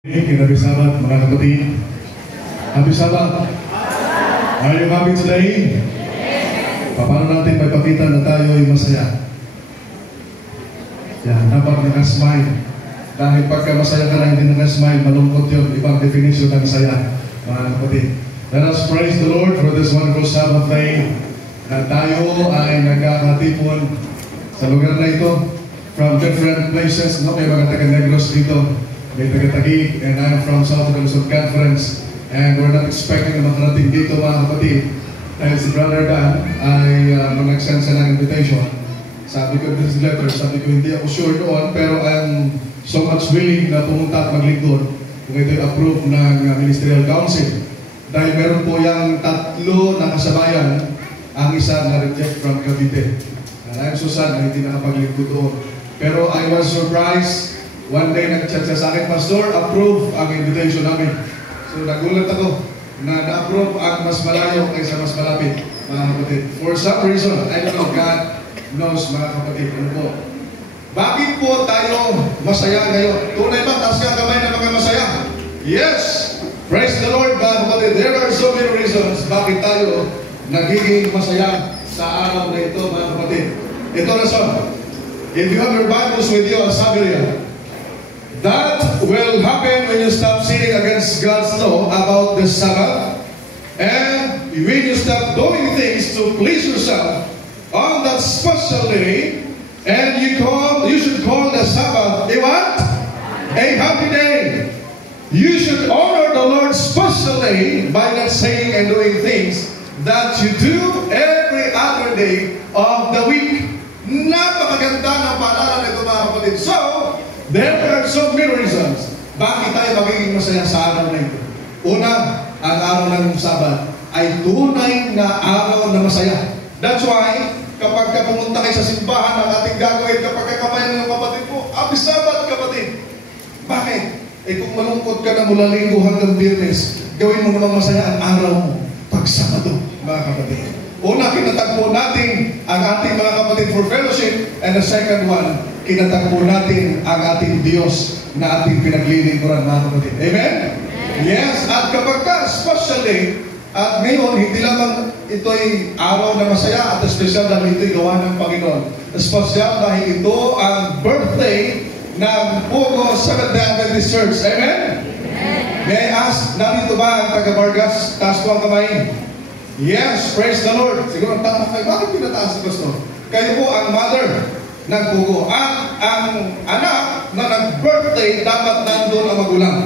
Happy Sabbath, mga kapatid. Happy Sabbath. Are you happy today? Paano natin magpakita na tayo ay masaya? Yan, dapat nakasmile. Dahil pagka masaya ka na hindi nakasmile, malungkot yun. Ibang definition ng saya, mga kapatid. Let us praise the Lord for this wonderful Sabbath day. Na tayo ay nagkakatipon sa lugar na ito from different places. No? May mga taga-Negros dito. May taga-Taguig, and I'm from South Luzon Conference, and we're not expecting na makarating dito, mga kapatid, dahil si Brother Dan ay mag-send sa ng invitation. Sabi ko this letter, sabi ko hindi ako sure doon, pero I'm so much willing na pumunta at maglingkod kung ito'y approve ng Ministerial Council. Dahil meron po yung tatlo na kasabayan, ang isa na reject from Cavite. And I'm so sad na hindi nakapaglingkod doon. Pero I was surprised. One day, nag-chat siya sa akin, Pastor, approve ang invitation namin. So, nagulat ako na na-approve ang mas malayo kaysa mas malapit, mga kapatid. For some reason, I don't know, God knows, mga kapatid. Ano po? Bakit po tayo masaya ngayon? Tunay ba? Taas ka kamay na mga masaya? Yes! Praise the Lord, mga kapatid. There are so many reasons bakit tayo nagiging masaya sa araw na ito, mga kapatid. Ito na son. If you have your Bibles with you, sabi niya, that will happen when you stop sinning against God's law about the Sabbath, and when you stop doing things to please yourself on that special day, and you should call the Sabbath a what? A happy day. You should honor the Lord's special day by not saying and doing things that you do every other day of the week. Napakaganda ng paalala na ito, mga kapatid. So, there are so many reasons bakit tayo magiging masaya sa araw na ito. Una, ang araw ng Sabat ay tunay na araw na masaya. That's why, kapag pumunta kayo sa simbahan, ang ating gagawin, kapag kamayan ng kapatid mo, Happy Sabat, kapatid. Bakit? Kung malungkot ka na mula Linggo hanggang Biyernes, gawin mo namang masaya ang araw mo pag Sabado, mga kapatid. Una, kinatagpo natin ang ating mga kapatid for fellowship, and the second one, kinatagpo natin ang ating Diyos na ating pinaglilingkuran, mga kapatid. Amen? Yes, at kapag ka, especially, at ngayon, hindi lamang ito'y araw na masaya at espesyal dahil ito'y gawa ng Panginoon. Espesyal dahil ito ang birthday ng Pugo Seventh-day Adventist Church. Amen? May I ask, narito ba ang taga-Vargas? Taas ko ang kamay. Yes, praise the Lord. Siguro ang tama kayo, bakit pinataas si Pastor? Kayo po ang mother ng Pugo. At ang anak na nag-birthday, dapat nandun ang magulang.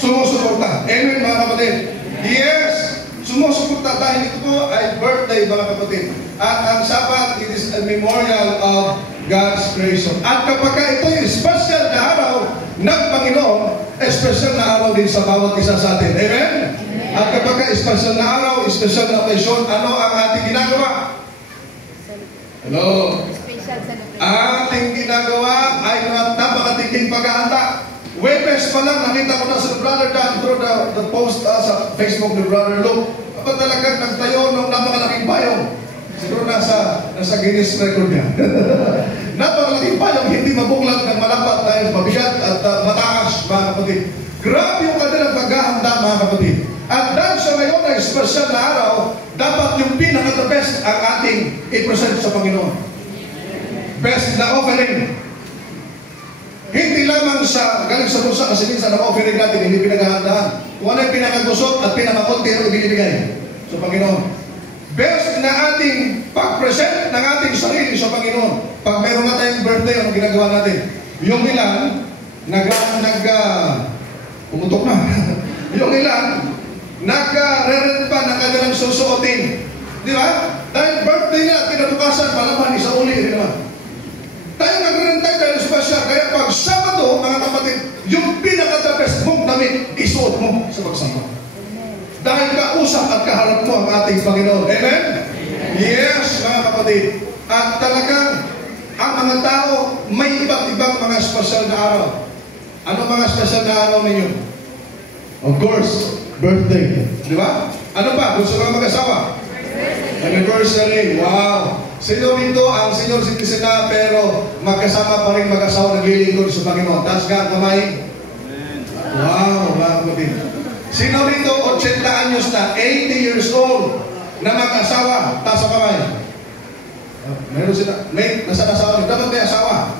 Sumusuporta. Amen, mga kapatid. Yes, sumusuporta dahil ito po ay birthday, mga kapatid. At ang Sabat, it is a memorial of God's creation. At kapag ito yung special na araw ng Panginoon, special na araw din sa bawat isa sa atin. Amen? At kapag special na araw, special na occasion, ano ang ating ginagawa? Hello? Ating ginagawa ay napakatiking paghahanda. Webes pa lang, nakita ko na sa Brother Dan through the post sa Facebook ni Brother Luke. Kapag talagang nagtayo ng napakalaking payong. Siguro nasa Guinness record niya. Napakalaking payong, hindi mabuklat ng malapat dahil mabigat at mataas, mga kapatid. Grabe yung kanilang paghahanda, mga kapatid. At dahil sa ngayon ay special na araw, dapat yung pinaka-the best ang ating i-present sa Panginoon. Best na offering. Hindi lamang sa galing sa bulsa kasi minsan ang offering natin hindi pinaghahandaan. Kung ano yung pinakagusot at pinakakunti ang ibinibigay sa Panginoon. Best na ating pag-present ng ating sarili sa Panginoon. Pag meron na tayong birthday, anong ginagawa natin? Yung ilan, pumutok na. Yung ilan, nagre-rent pa ng kanilang susuotin. Di ba? Dahil birthday na, kinabukasan, malaman, isa uli. Di ba? Tayo nag-rent tayo dahil special. Kaya pag Sabado, mga kapatid, yung pinaka-the-best mong damit, isuot mo sa pagsamba. Dahil kausap at kaharap mo ang ating Panginoon. Amen? Yes, mga kapatid. At talagang, ang mga tao, may iba't ibang mga special na araw. Ano mga special na araw ninyo? Of course, birthday. Di ba? Ano pa? Gusto ka mag-asawa? Anniversary. Wow! Sino dito ang senior citizen na pero magkasama pa rin mag-asawa naglilingkod sa Panginoon? Taas ka ang kamay. Sino rito 80 anyos na, 80 years old, na mag-asawa, taas ang kamay? Meron sila, may nasa asawa, dapat may asawa.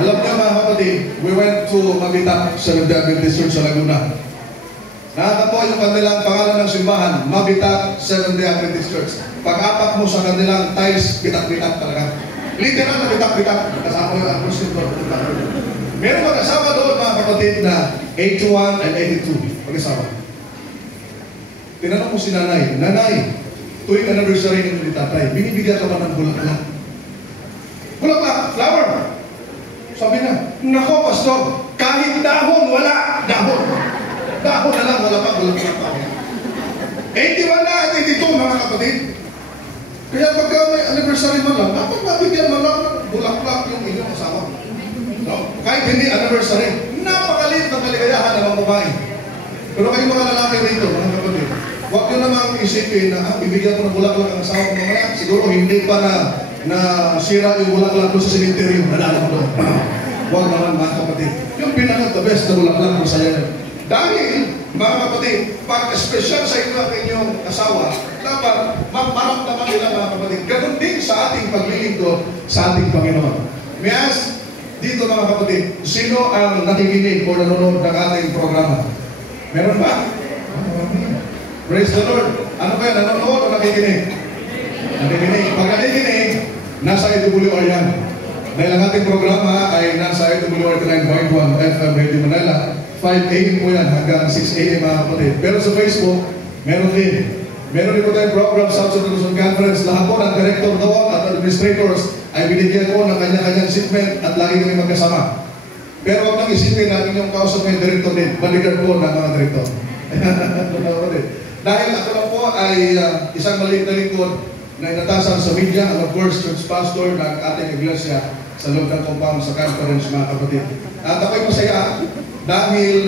Alam niyo mga kapatid, we went to Mabitap sa Adventist Church sa Laguna. Nakakatawa yung kanilang pangalan ng simbahan, Mabitap Seventh-day Adventist Church. Pag-apak mo sa kanilang tiles, bitak-bitak talaga. Literal na bitak-bitak. Kasama yung Agustin doon. Meron mag-asawa doon mga kapatid na 81 and 82. Mag-asawa. Tinanong mo si nanay, Nanay, tuwing anniversary nito ni tatay, binibigyan ka ba ng bulaklak? Bulaklak, flower. Sabi na, nako pastor, kahit dahon, wala. Dahon. Dahon na lang, wala pa, bulaklak pa. 81 na at 82 mga kapatid. Kaya pagka may anniversary mo lang, dapat mabigyan mo lang ng bulaklak yung inyong asawa. No? Kahit hindi anniversary, napakaliit na kaligayahan ng mga babae. Pero kayo mga lalaki rito, mga kapatid, huwag nyo namang isipin na bibigyan ko ng bulaklak ang asawa ko mamaya. Siguro hindi pa na sira yung bulaklak ko sa cemetery. Nalala ko doon. Huwag naman mga kapatid. Yung pinaka the best na bulaklak ko sa'yo. Dahil, mga kapatid, pag espesyal sa inyo ang inyong asawa, dapat maparamdaman nila mga kapatid. Ganun din sa ating paglilingkod sa ating Panginoon. May ask dito mga kapatid, sino ang nakikinig o nanonood ng ating programa? Meron ba? Praise the Lord. Ano ba yan? Nanonood o nakikinig? Nakikinig. Pag nakikinig, nasa AWR yan. Dahil ang ating programa ay nasa AWR 9.1 FM Radio Manila. 5 a.m. po yan hanggang 6 a.m. mga kapatid. Pero sa Facebook, meron din. Meron din po tayong program sa Southern Luzon Conference. Lahat po ng director doon at administrators ay binigyan ko ng kanya-kanyang shipment at lagi kami magkasama. Pero huwag nang isipin na inyong kausap ng director din. Balikan po ng mga director. Dahil ako lang po ay isang maliit na lingkod na inatasan sa media and of course church pastor ng ating iglesia sa loob ng compound sa conference mga kapatid. At ako'y masaya dahil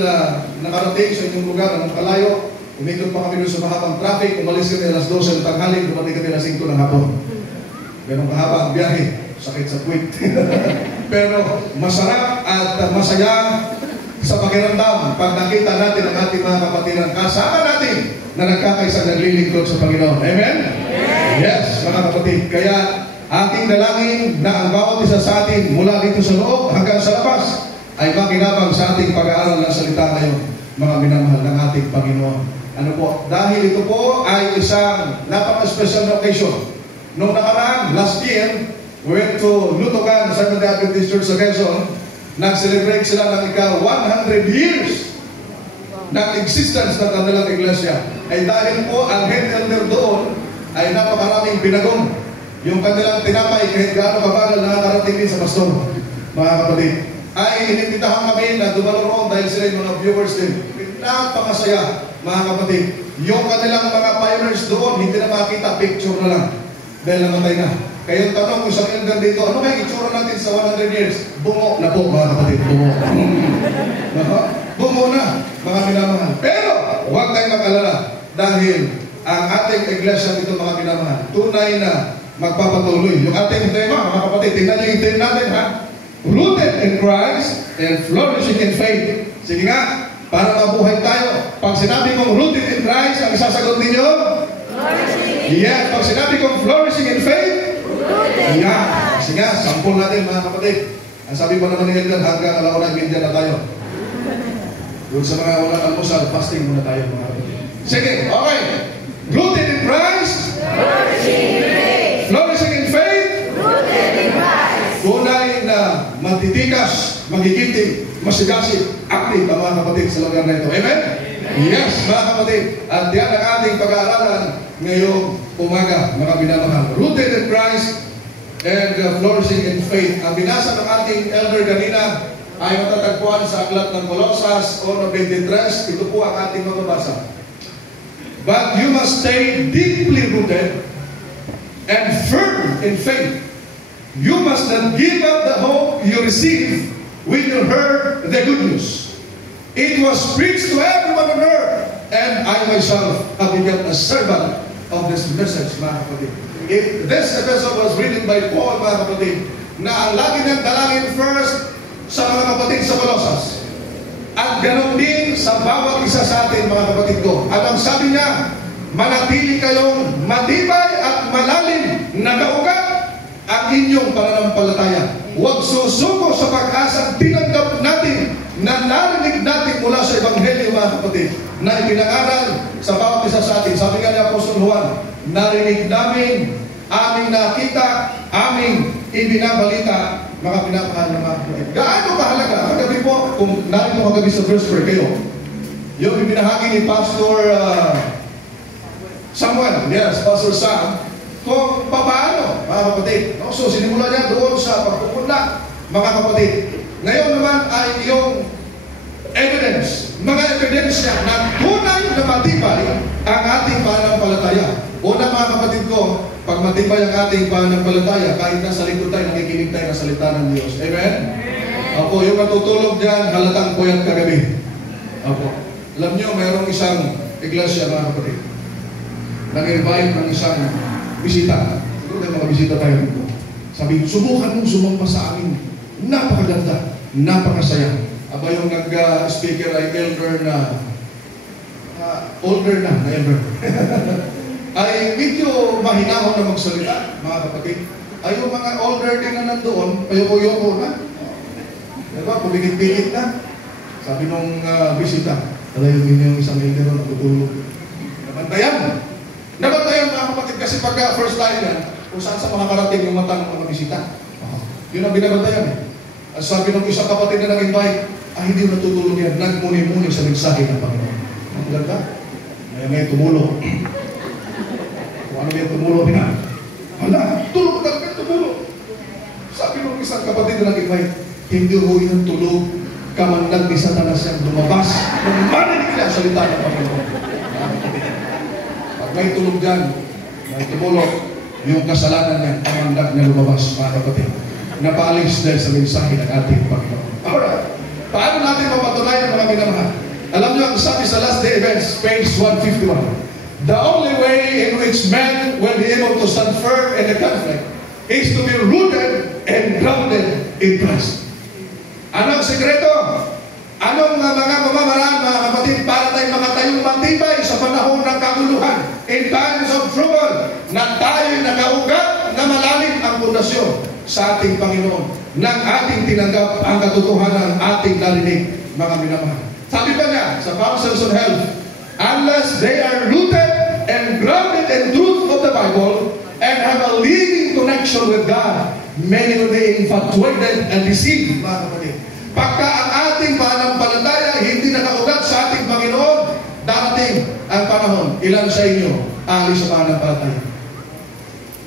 nakarating sa inyong lugar ng kalayo, umikot pa kami doon sa mahabang traffic, umalis kami alas 12 ng tanghali, dumating kami alas 5 ng hapon. Ganun kahaba ang biyahe, sakit sa puwit. Pero masarap at masaya sa pakiramdam pag nakita natin ang ating mga kapatiran kasama natin na nagkakaisang naglilingkod sa Panginoon. Amen? Yes, mga kapatid. Kaya ating dalangin na ang bawat isa sa atin mula dito sa loob hanggang sa labas ay makinabang sa ating pag-aaral ng salita ngayon, mga minamahal ng ating Panginoon. Ano po? Dahil ito po ay isang napaka-special na occasion. Noong nakaraan, last year, we went to Lutogan, Seventh-day Adventist Church sa Quezon. Nag-celebrate sila ng ika-100 years ng existence ng kanilang iglesia. Ay dahil po ang head elder doon ay napakaraming pinagong. Yung kanilang tinapay, kahit gaano kabagal nakakarating din sa pastor, mga kapatid. Ay inimbitahan kami na dumalo roon dahil sila yung mga viewers din. Napakasaya, mga kapatid. Yung kanilang mga pioneers doon, hindi na makita, picture na lang. Dahil namatay na. Kaya yung tanong ko sa elder dito, ano ba yung itsura natin sa 100 years? Bungo na po, mga kapatid. Bungo. Bungo na, mga minamahal. Pero, huwag tayong mag-alala. Dahil ang ating iglesia dito, mga minamahal, tunay na magpapatuloy. Yung ating tema, mga kapatid, tingnan nyo yung tema natin, ha? Rooted in Christ and flourishing in faith. Sige nga, para mabuhay tayo. Pag sinabi kong rooted in Christ, ang isasagot ninyo? Flourishing. Yes, pag sinabi kong flourishing in faith? Rooted. Yeah. Sige nga, sampol natin mga kapatid. Ang sabi mo naman ni Hildan, hanggang alauna, India na tayo. Doon sa mga walang almusal, fasting muna tayo mga kapatid. Sige, okay. Rooted in Christ? Flourishing in faith. Flourishing in faith? Rooted in Christ. Tunay na matitikas, magigiting, masigasig, active ang mga kapatid sa lugar na ito. Amen? Yes, mga kapatid. At yan ang ating pag-aaralan ngayong umaga, mga minamahal. Rooted in Christ and flourishing in faith. Ang binasa ng ating elder kanina ay matatagpuan sa aklat ng Colosas 1:23. Ito po ang ating mababasa. But you must stay deeply rooted and firm in faith. You must not give up the hope you received when you heard the good news. It was preached to everyone on earth, and I myself have become a servant of this message, mga kapatid. This episode was written by Paul, mga kapatid, na ang lagi niyang dalangin first sa mga kapatid sa Colossus. At ganon din dumating sa bawat isa sa atin, mga kapatid ko. At ang sabi niya, manatili kayong matibay at malalim na kaugat ang inyong pananampalataya. Huwag susuko sa pag-asang tinanggap natin na narinig natin mula sa Ebanghelyo, mga kapatid, na ipinangaral sa bawat isa sa atin. Sabi nga ni Apostol Juan, narinig namin, aming nakita, aming ibinabalita, mga pinapahal na mga kapatid. Gaano kahalaga? Kagabi po, kung narito kagabi sa first prayer kayo, yung ibinahagi ni Pastor Samuel, yes, Pastor Sam, kung paano, mga kapatid. So, sinimula niya doon sa pagpupunla, mga kapatid. Ngayon naman ay yung evidence, mga ebidensya na tunay na matibay ang ating pananampalataya. Una, mga kapatid ko, pag matibay ang ating pananampalataya, kahit nasa likod tayo, nakikinig tayo ng salita ng Diyos. Amen? Opo, yung matutulog dyan, halatang puyat kagabi. Opo. Alam nyo, mayroong isang iglesia, mga kapatid, nag-invite ng isang bisita. Siguro tayo mga bisita tayo dito. Sabi, subukan mong sumampa sa amin. Napakaganda, napakasaya. Aba yung nag-speaker ay elder na, older na elder. Ay medyo mahinahon na magsalita, mga kapatid. Ay yung mga older din na nandoon, ayoko-yoko na. Diba, pumikit-pikit na. Sabi nung bisita, alayo din yung isang elder na tutulog. Nabantayan! Nabantayan, mga kapatid, kasi pagka first time yan, kung saan sa mga karating yung mata ng mga bisita. Yun ang binabantayan eh. At sabi ng isang kapatid na nag-invite, hindi natutulog yan, nagmuni-muni sa mensahe ng Panginoon. Ang ganda. May tumulong. Kung ano yung tumulong na, hala, tulog talaga, tumulong. Sabi ng isang kapatid na nag-invite, hindi ho yung tulog, kamandag ni Satanas yan lumabas. Nung marinig niya ang salita ng Panginoon. Pag may tulog dyan, may tumulong, yung kasalanan niya, kamandag niya lumabas, mga kapatid. Napaalis dahil sa mensahe ng ating Panginoon. Alright. Paano natin mapatunayan, mga minamahal? Alam niyo ang sabi sa Last Day Events, page 151. The only way in which men will be able to stand firm in the conflict is to be rooted and grounded in Christ. Anong sekreto? Anong mga mamamaraan, mga kapatid, para tayo makatayong matibay sa panahon ng kaguluhan, in times of trouble, na tayo nakaugat na malalim ang pundasyon sa ating Panginoon, nang ating tinanggap ang katotohanan ng ating narinig, mga minamahal. Sabi pa niya sa Counsels on Health, unless they are rooted and grounded in truth of the Bible and have a living connection with God, many will be infatuated and deceived, mga kapatid. Pagka ang ating pananampalataya hindi nakaugat sa ating Panginoon, darating ang panahon, ilan sa inyo alis sa pananampalataya?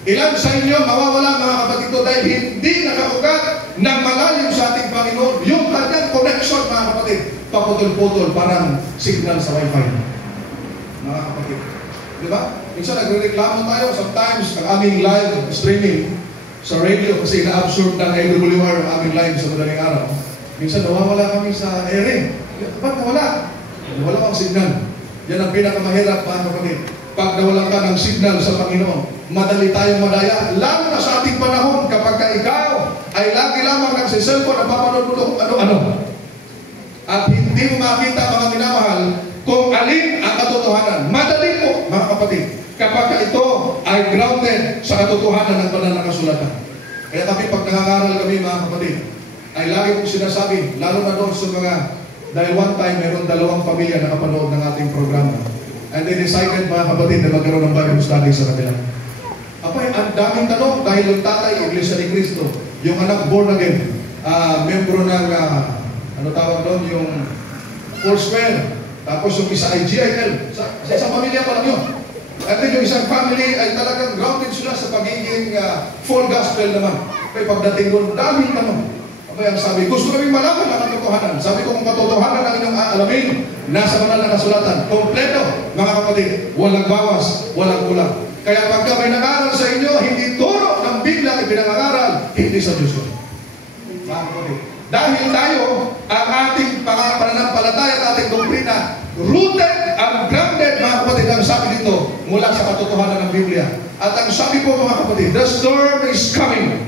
Ilan sa inyo mawawala, mga kapatid ko, dahil hindi nakaugat ng malalim sa ating Panginoon yung kanyang connection, mga kapatid, paputol-putol, parang signal sa wifi, mga kapatid. Di ba? Minsan nagre-reklamo tayo sometimes ang aming live streaming sa radio kasi na-absorb ng AWR ang aming live sa madaling araw. Minsan nawawala kami sa ere. Ba't nawala? Wala kang signal. Yan ang pinakamahirap, mga kapatid. Pag nawalan ka ng signal sa Panginoon, madali tayong madaya. Lalo na sa ating panahon, kapag ka ikaw ay lagi lamang nagsiselfon at papanood mo kung ano-ano. At hindi mo makita, mga minamahal, kung alin ang katotohanan. Madali po, mga kapatid, kapag ito ay grounded sa katotohanan ng banal na kasulatan. Kaya kami, pag nangangaral kami, mga kapatid, ay lagi kong sinasabi, lalo na doon sa mga, dahil one time, mayroon 2 pamilya na kapanood ng ating programa. And they decided, mga kapatid, na magkaroon ng Bible study sa kanila. Apay, ang daming tanong dahil yung tatay, Iglesia ni Cristo, yung anak born again, membro ng, ano tawag doon, yung Foursquare, tapos yung isa ay GIL, sa isang pamilya pa lang yun. At then yung isang family ay talagang grounded sila sa pagiging full gospel naman. Kaya pagdating doon, daming tanong. Apay, ang sabi, gusto kami malaman ang katotohanan. Sabi ko, kung katotohanan ang inyong alamin, nasa banal na kasulatan, kompleto, mga kapatid, walang bawas, walang kulang. Kaya pagka may nag-aaral sa inyo, hindi turo ng Biblia ay pinangangaral, hindi sa Diyos ko. Mga kapatid, dahil tayo, ang ating pananampalataya at ating doktrina, rooted and grounded, mga kapatid, ang sabi dito, mula sa katotohanan ng Biblia. At ang sabi po, mga kapatid, the storm is coming.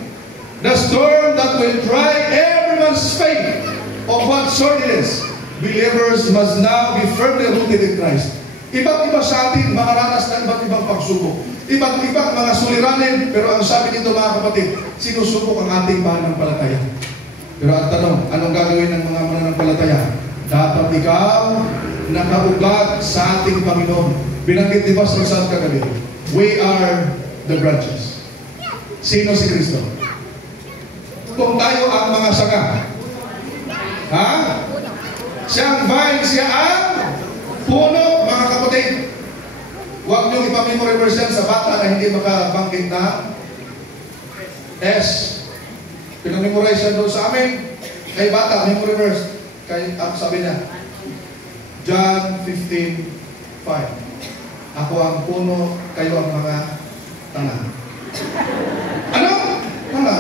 The storm that will try everyone's faith of what sort it is. believers must now be firmly rooted in Christ. Iba't iba sa atin, makaranas ng iba't ibang pagsubok. Iba't ibang mga suliranin, pero ang sabi nito mga kapatid, sinusubok ang ating pananampalataya. Pero ang tanong, anong gagawin ng mga mananampalataya? Dapat ikaw nakaugat sa ating Panginoon. Binanggit ni Pastor Sam kagabi, we are the branches. Sino si Kristo? Kung tayo ang mga sanga, ha? Siyang vine, siya ang puno, mga kapatid. Huwag niyong ipamemorize verse yan sa bata na hindi makabanggit na S. Pinamemorize yan doon sa amin. Kay bata, memory verse. Kay, sabi niya, John 15:5. Ako ang puno, kayo ang mga tanan. Ano? Tanga.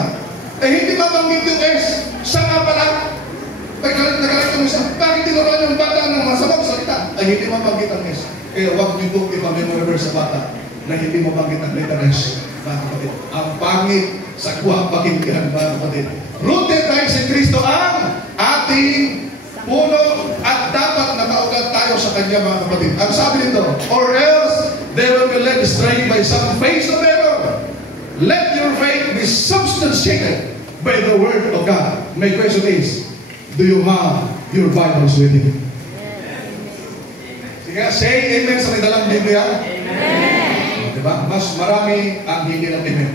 Hindi mabanggit yung S. Sanga pala. Nagalit yung isa. Bakit tinuruan yung bata ng masamang salita? Hindi mabanggit ang S. Kaya huwag niyo itong ipamemorize sa bata na hindi mabanggit ang letter S. Mga kapatid, ang pangit sa kuwang pakinggan, mga kapatid. Rooted tayo si Kristo ang ating puno at dapat nakaugat tayo sa Kanya, mga kapatid. Ang sabi nito, or else they will be led astray by some face of error. Let your faith be substantiated by the word of God. My question is, do you have your Bibles with you? Sige, say amen sa may dalang Biblia. Amen. Diba? Mas marami ang hindi ng amen.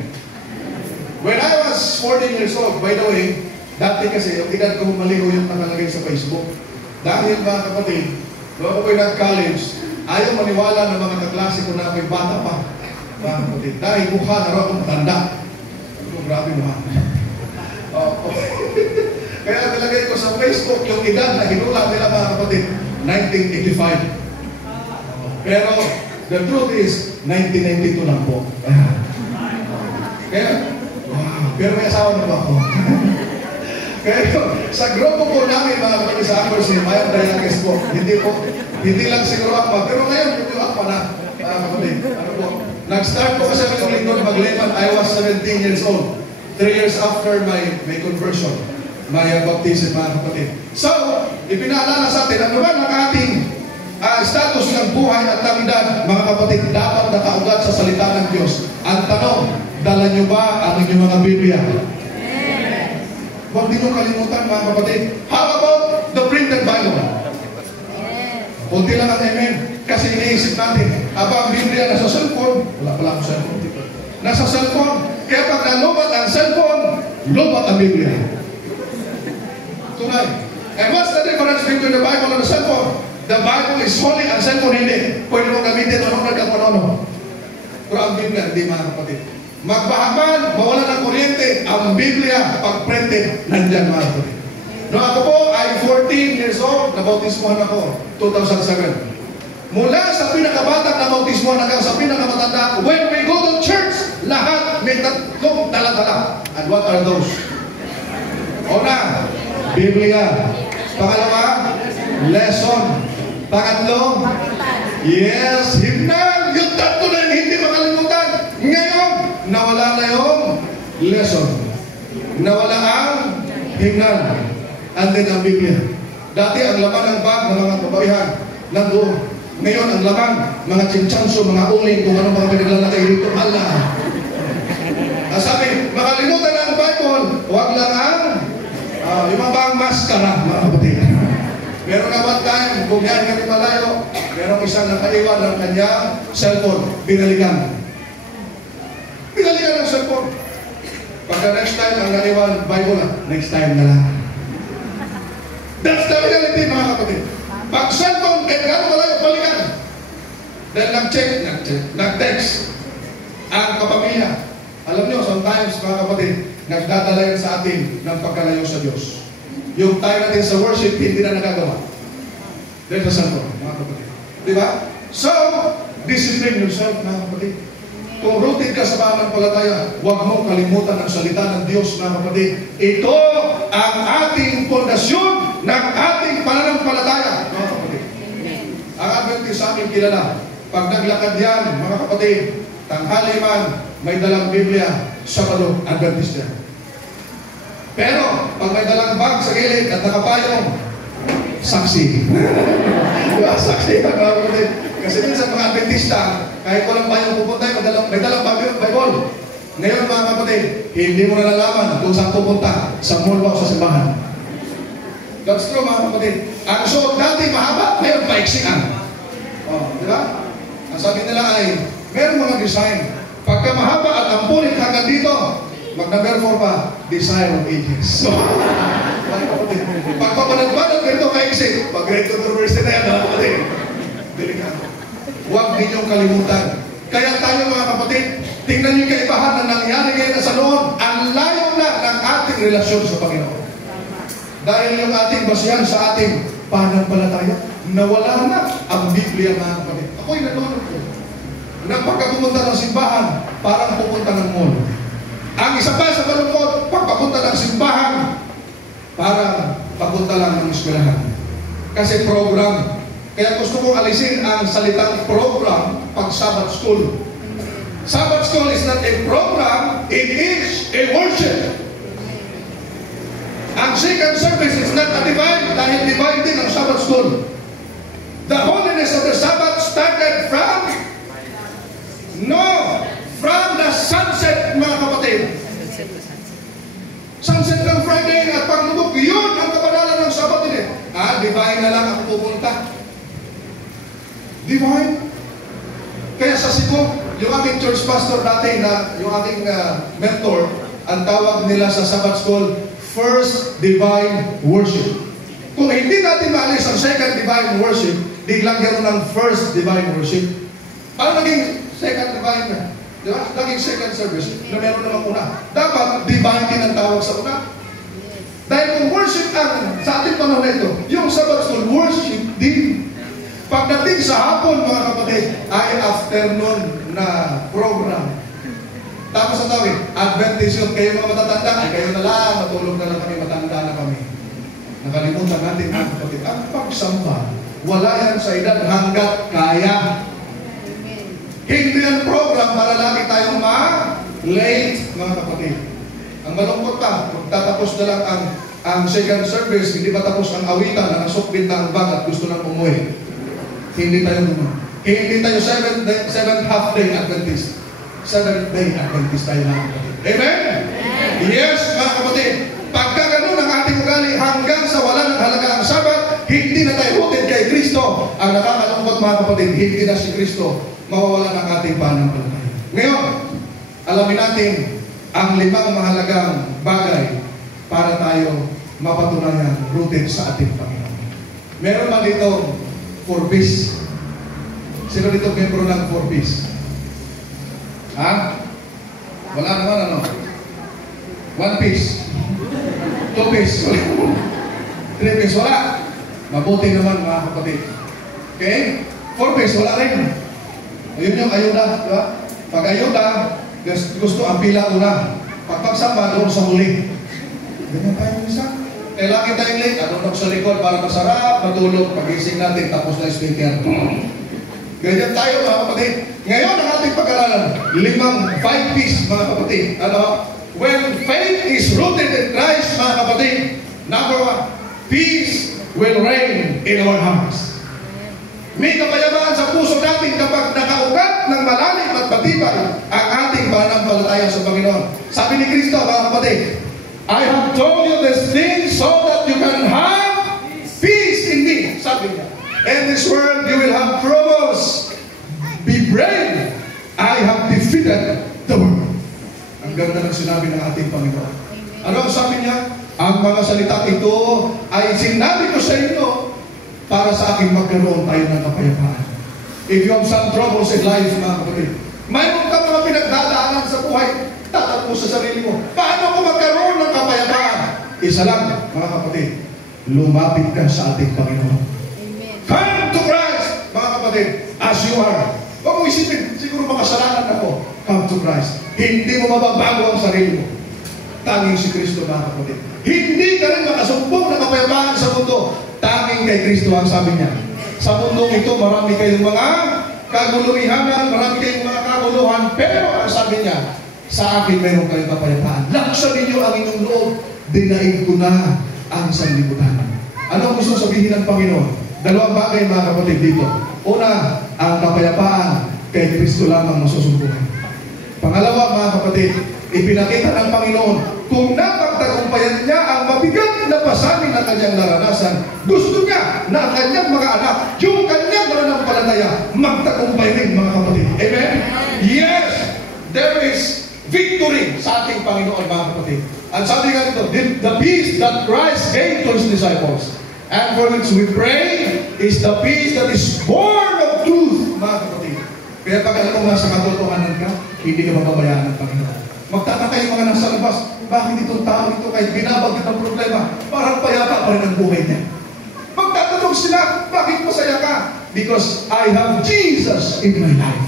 When I was 14 years old, by the way, dati kasi yung edad ko maliho yung nakalagay sa Facebook. Dahil mga kapatid, noong ako ko'y nag-college, ayaw maniwala ng mga kaklase ko na ako'y bata pa. Mga kapatid, dahil mukha na raw akong tanda. Grabe naman. Kaya nalagay ko sa Facebook yung edad na hinula nila, mga kapatid, 1985. Pero the truth is, 1992 lang po. Kaya, wow, pero may asawa na ba ako? Kaya sa grupo po namin, mga kapatid sa Actors ni Mayan Dayanges po, hindi lang siguro akpa, pero ngayon, yung akpa na, mga kapatid. Ano po? Nag-start po kasi ng lingkod mag-leman, I was 17 years old. 3 years after my conversion, my baptism, mga kapatid. So, ipinaalala sa atin, ano ba ang ating status ng buhay at tangdad, mga kapatid, dapat nakaugat sa salita ng Diyos. Ang tanong, dala nyo ba ang inyong mga Biblia? Huwag niyo kalimutan, mga kapatid. How about the printed Bible? Kunti lang ang amen. Kasi iniisip natin, ang Biblia nasa cellphone, wala pala ang cellphone. Nasa cellphone. Kaya pag nalubat ang cellphone, lubat ang Biblia. Tunay. And what's the difference between the Bible and the cellphone? The Bible is holy, ang cellphone hindi. Pwede mo gamitin ano nagkakunono. Pero ang Biblia, hindi, mga kapatid. Magbahaman, mawala ng kuryente, ang Biblia, pag printed, nandyan, mga kapatid. No, ako po, I'm 14 years old, nabautismohan ako, 2007. Mula sa pinakabatang nabautismohan hanggang sa pinakamatanda, when we go to church, lahat may tatlong dala-dala. And what are those? Una, Biblia. Pangalawa, lesson. Pangatlo, yes, himnal. Yung tatlo na hindi makalimutan. Ngayon, nawala na yung lesson. Nawala ang himnal. And then ang Biblia. Dati ang laman ng bag ng mga kabaihan nandoon. Ngayon ang laman, mga chinchanso, mga uling, kung ano mga pinaglalagay dito. Allah. Sabi, makalimutan na ang Bible. Huwag lang ang yung mga maskara, mga kapatid. Meron na one time, bumiyahin kami malayo, merong isang nakaiwan ng kanyang cellphone, binalikan. Binalikan ng cellphone. Pagka next time, ang naiwan, Bible na, next time na lang. That's the reality, mga kapatid. Pag cellphone, kahit gano'ng malayo, balikan. Dahil nag-text, ang kapamilya. Alam nyo, sometimes, mga kapatid, nagdadala yan sa atin ng pagkalayo sa Diyos. Yung time natin sa worship, hindi na nagagawa. Dahil sa cellphone, mga kapatid. Diba? So, discipline yourself, mga kapatid. Kung rooted ka sa pananampalataya, huwag mong kalimutan ang salita ng Diyos, mga kapatid. Ito ang ating pundasyon ng ating pananampalataya, mga kapatid. Ang Adventist sa amin kilala. Pag naglakad yan, mga kapatid, tanghali man, may dalang Biblia, Sabado, Adventist yan. Pero, pag may dalang bag sa gilid at nakapayong, saksi. Diba? Saksi ka, mga kapatid. Kasi minsan mga Adventista, kahit walang bayang pupunta, may dalang Bible. Ngayon mga kapatid, hindi mo na nalaman kung saan pupunta, sa mall ba o sa simbahan. That's true mga kapatid. Ang suot dati mahaba, ngayon paiksian. Di ba? Ang sabi nila ay, meron mga design. Pagka mahaba at ang punit hanggang dito, mag-number 4 pa, Desire of Ages. So, pagpapanagbanag ganito kaiksi, pag-grade controversy na yan, mga kapatid. Delikado. Huwag ninyong kalimutan. Kaya tayo mga kapatid, tingnan niyo kaibahan na nangyari ngayon sa noon. Ang layo na ng ating relasyon sa Panginoon. Dahil yung ating basihan sa ating pananampalataya, nawala na ang Biblia mga kapatid. Ako'y nanonood ko. Nang pagkapumunta ng simbahan, parang pupunta ng mall. Ang isa pa sa malungkot, pagpapunta ng simbahan, parang papunta lang ng eskwelahan. Kasi program. Kaya gusto kong alisin ang salitang program pag Sabbath School. Sabbath School is not a program, it is a worship. Ang second service is not a divine, dahil divine din ang Sabbath School. The holiness of the Sabbath started from the sunset, mga kapatid. Sunset ng Friday at paglubog, yun ang kapadalan ng Sabbath din. Divine na lang ako pupunta. Divine. Kaya sa Cebu, yung aking church pastor dati na, yung aking mentor, ang tawag nila sa Sabbath School, First Divine Worship. Kung hindi natin maalis ang Second Divine Worship, dilagyan mo ng First Divine Worship. Paano naging Second Divine na? Di ba? Naging second service na meron namang una. Dapat divine din ang tawag sa una. Dahil kung worship ang sa ating panahon na ito, yung Sabbath School, worship din. Pagdating sa hapon, mga kapatid, ay afternoon na program. Tapos ang tawag, Adventist yun, kayo mga matatanda, ay kayo na lang, matulog na lang kami, matanda na kami. Nakalimutan natin, mga kapatid, ang pagsamba, wala yan sa edad hanggat kaya. Hindi ang program para lagi tayong ma-late, mga kapatid. Ang malungkot pa, magtatapos na lang ang second service, hindi pa tapos ang awitan, ang sukbit na ang bag at gusto lang umuwi. Hindi tayo naman. Hindi tayo seventh half day Adventist. Seventh day Adventist tayo, mga kapatid. Amen? Yes, mga kapatid. Pagka ganun ang ating ugali hanggang sa wala ng halaga ang Sabat, hindi na tayo rooted kay Kristo. Ang nakakalungkot, mga kapatid, hindi na si Kristo mawawala ng ating pananampalataya. Ngayon, alamin natin ang 5 mahalagang bagay para tayo mapatunayan rooted sa ating Panginoon. Meron ba dito 4 Ps? Sino dito membro ng 4 Ps? Ha? Wala naman ano? 1 piece. 2 piece. 3 piece. Wala. Mabuti naman, mga kapatid. Okay? 4 piece. Wala rin. Yun yung ayuda. Diba? Pag ayuda, gusto ang pila ko na. Pagpagsamba, doon sa huli. Ganyan tayo isa. Eh, lagi tayong late. Adunok sa likod para masarap, matulog. Pag-ising natin, tapos na speaker. Ganyan tayo, mga kapatid. Ngayon, ang ating pag-aralan, 5 P's, mga kapatid. Ano? When faith is rooted in Christ, mga kapatid, number 1, peace will reign in our hearts. May kapayapaan sa puso natin kapag nakaugat ng malalim at matibay ang ating pananampalataya sa Panginoon. Sabi ni Kristo, mga kapatid, I have told you this thing so that you can have peace in me. Sabi niya, in this world you will have troubles. Be brave. I have defeated the world. Ang ganda ng sinabi ng ating Panginoon. Ano ang sabi niya? Ang mga salita ito ay sinabi ko sa inyo para sa akin magkaroon tayo ng kapayapaan. If you have some troubles in life, mga kapatid, mayroon ka mga pinagdadaanan sa buhay, tatanong mo sa sarili mo, paano ko magkaroon ng kapayapaan? Isa lang, mga kapatid, lumapit ka sa ating Panginoon. Amen. Come to Christ, mga kapatid, as you are. Huwag mo isipin, siguro makasalanan ako. Come to Christ. Hindi mo mababago ang sarili mo. Tanging si Kristo, mga kapatid. Hindi ka rin makasumpong na kapayapaan sa mundo. Tanging kay Kristo ang sabi niya. Sa mundong ito, marami kayong mga kaguluhan, marami kayong mga kaguluhan, pero ang sabi niya, sa akin mayroon kayong kapayapaan. Laksan ninyo ang inyong loob, dinaig ko na ang sanlibutan. Ano gusto sabihin ng Panginoon? Dalawang bagay mga kapatid dito. Una, ang kapayapaan kay Kristo lamang masusubukan. Pangalawa mga kapatid, ipinakita ng Panginoon kung napagtagumpayan niya ang mabigat na pasanin ng kanyang naranasan. Gusto niya na ang kanyang mga anak, yung kanyang mananampalataya, magtagumpay rin mga kapatid. Amen? Yes! There is victory sa ating Panginoon mga kapatid. Ang sabi nga dito, the peace that Christ gave to His disciples and for which we pray is the peace that is born of truth mga kapatid. Kaya pag alam mo nasa katotohanan ka, hindi ka mababayaan ng Panginoon. Magtataka yung mga nasa labas, bakit itong tao ito kahit binabagit ang problema, parang payapa pa rin ang buhay niya. Magtatanong sila, bakit masaya ka? Because I have Jesus in my life.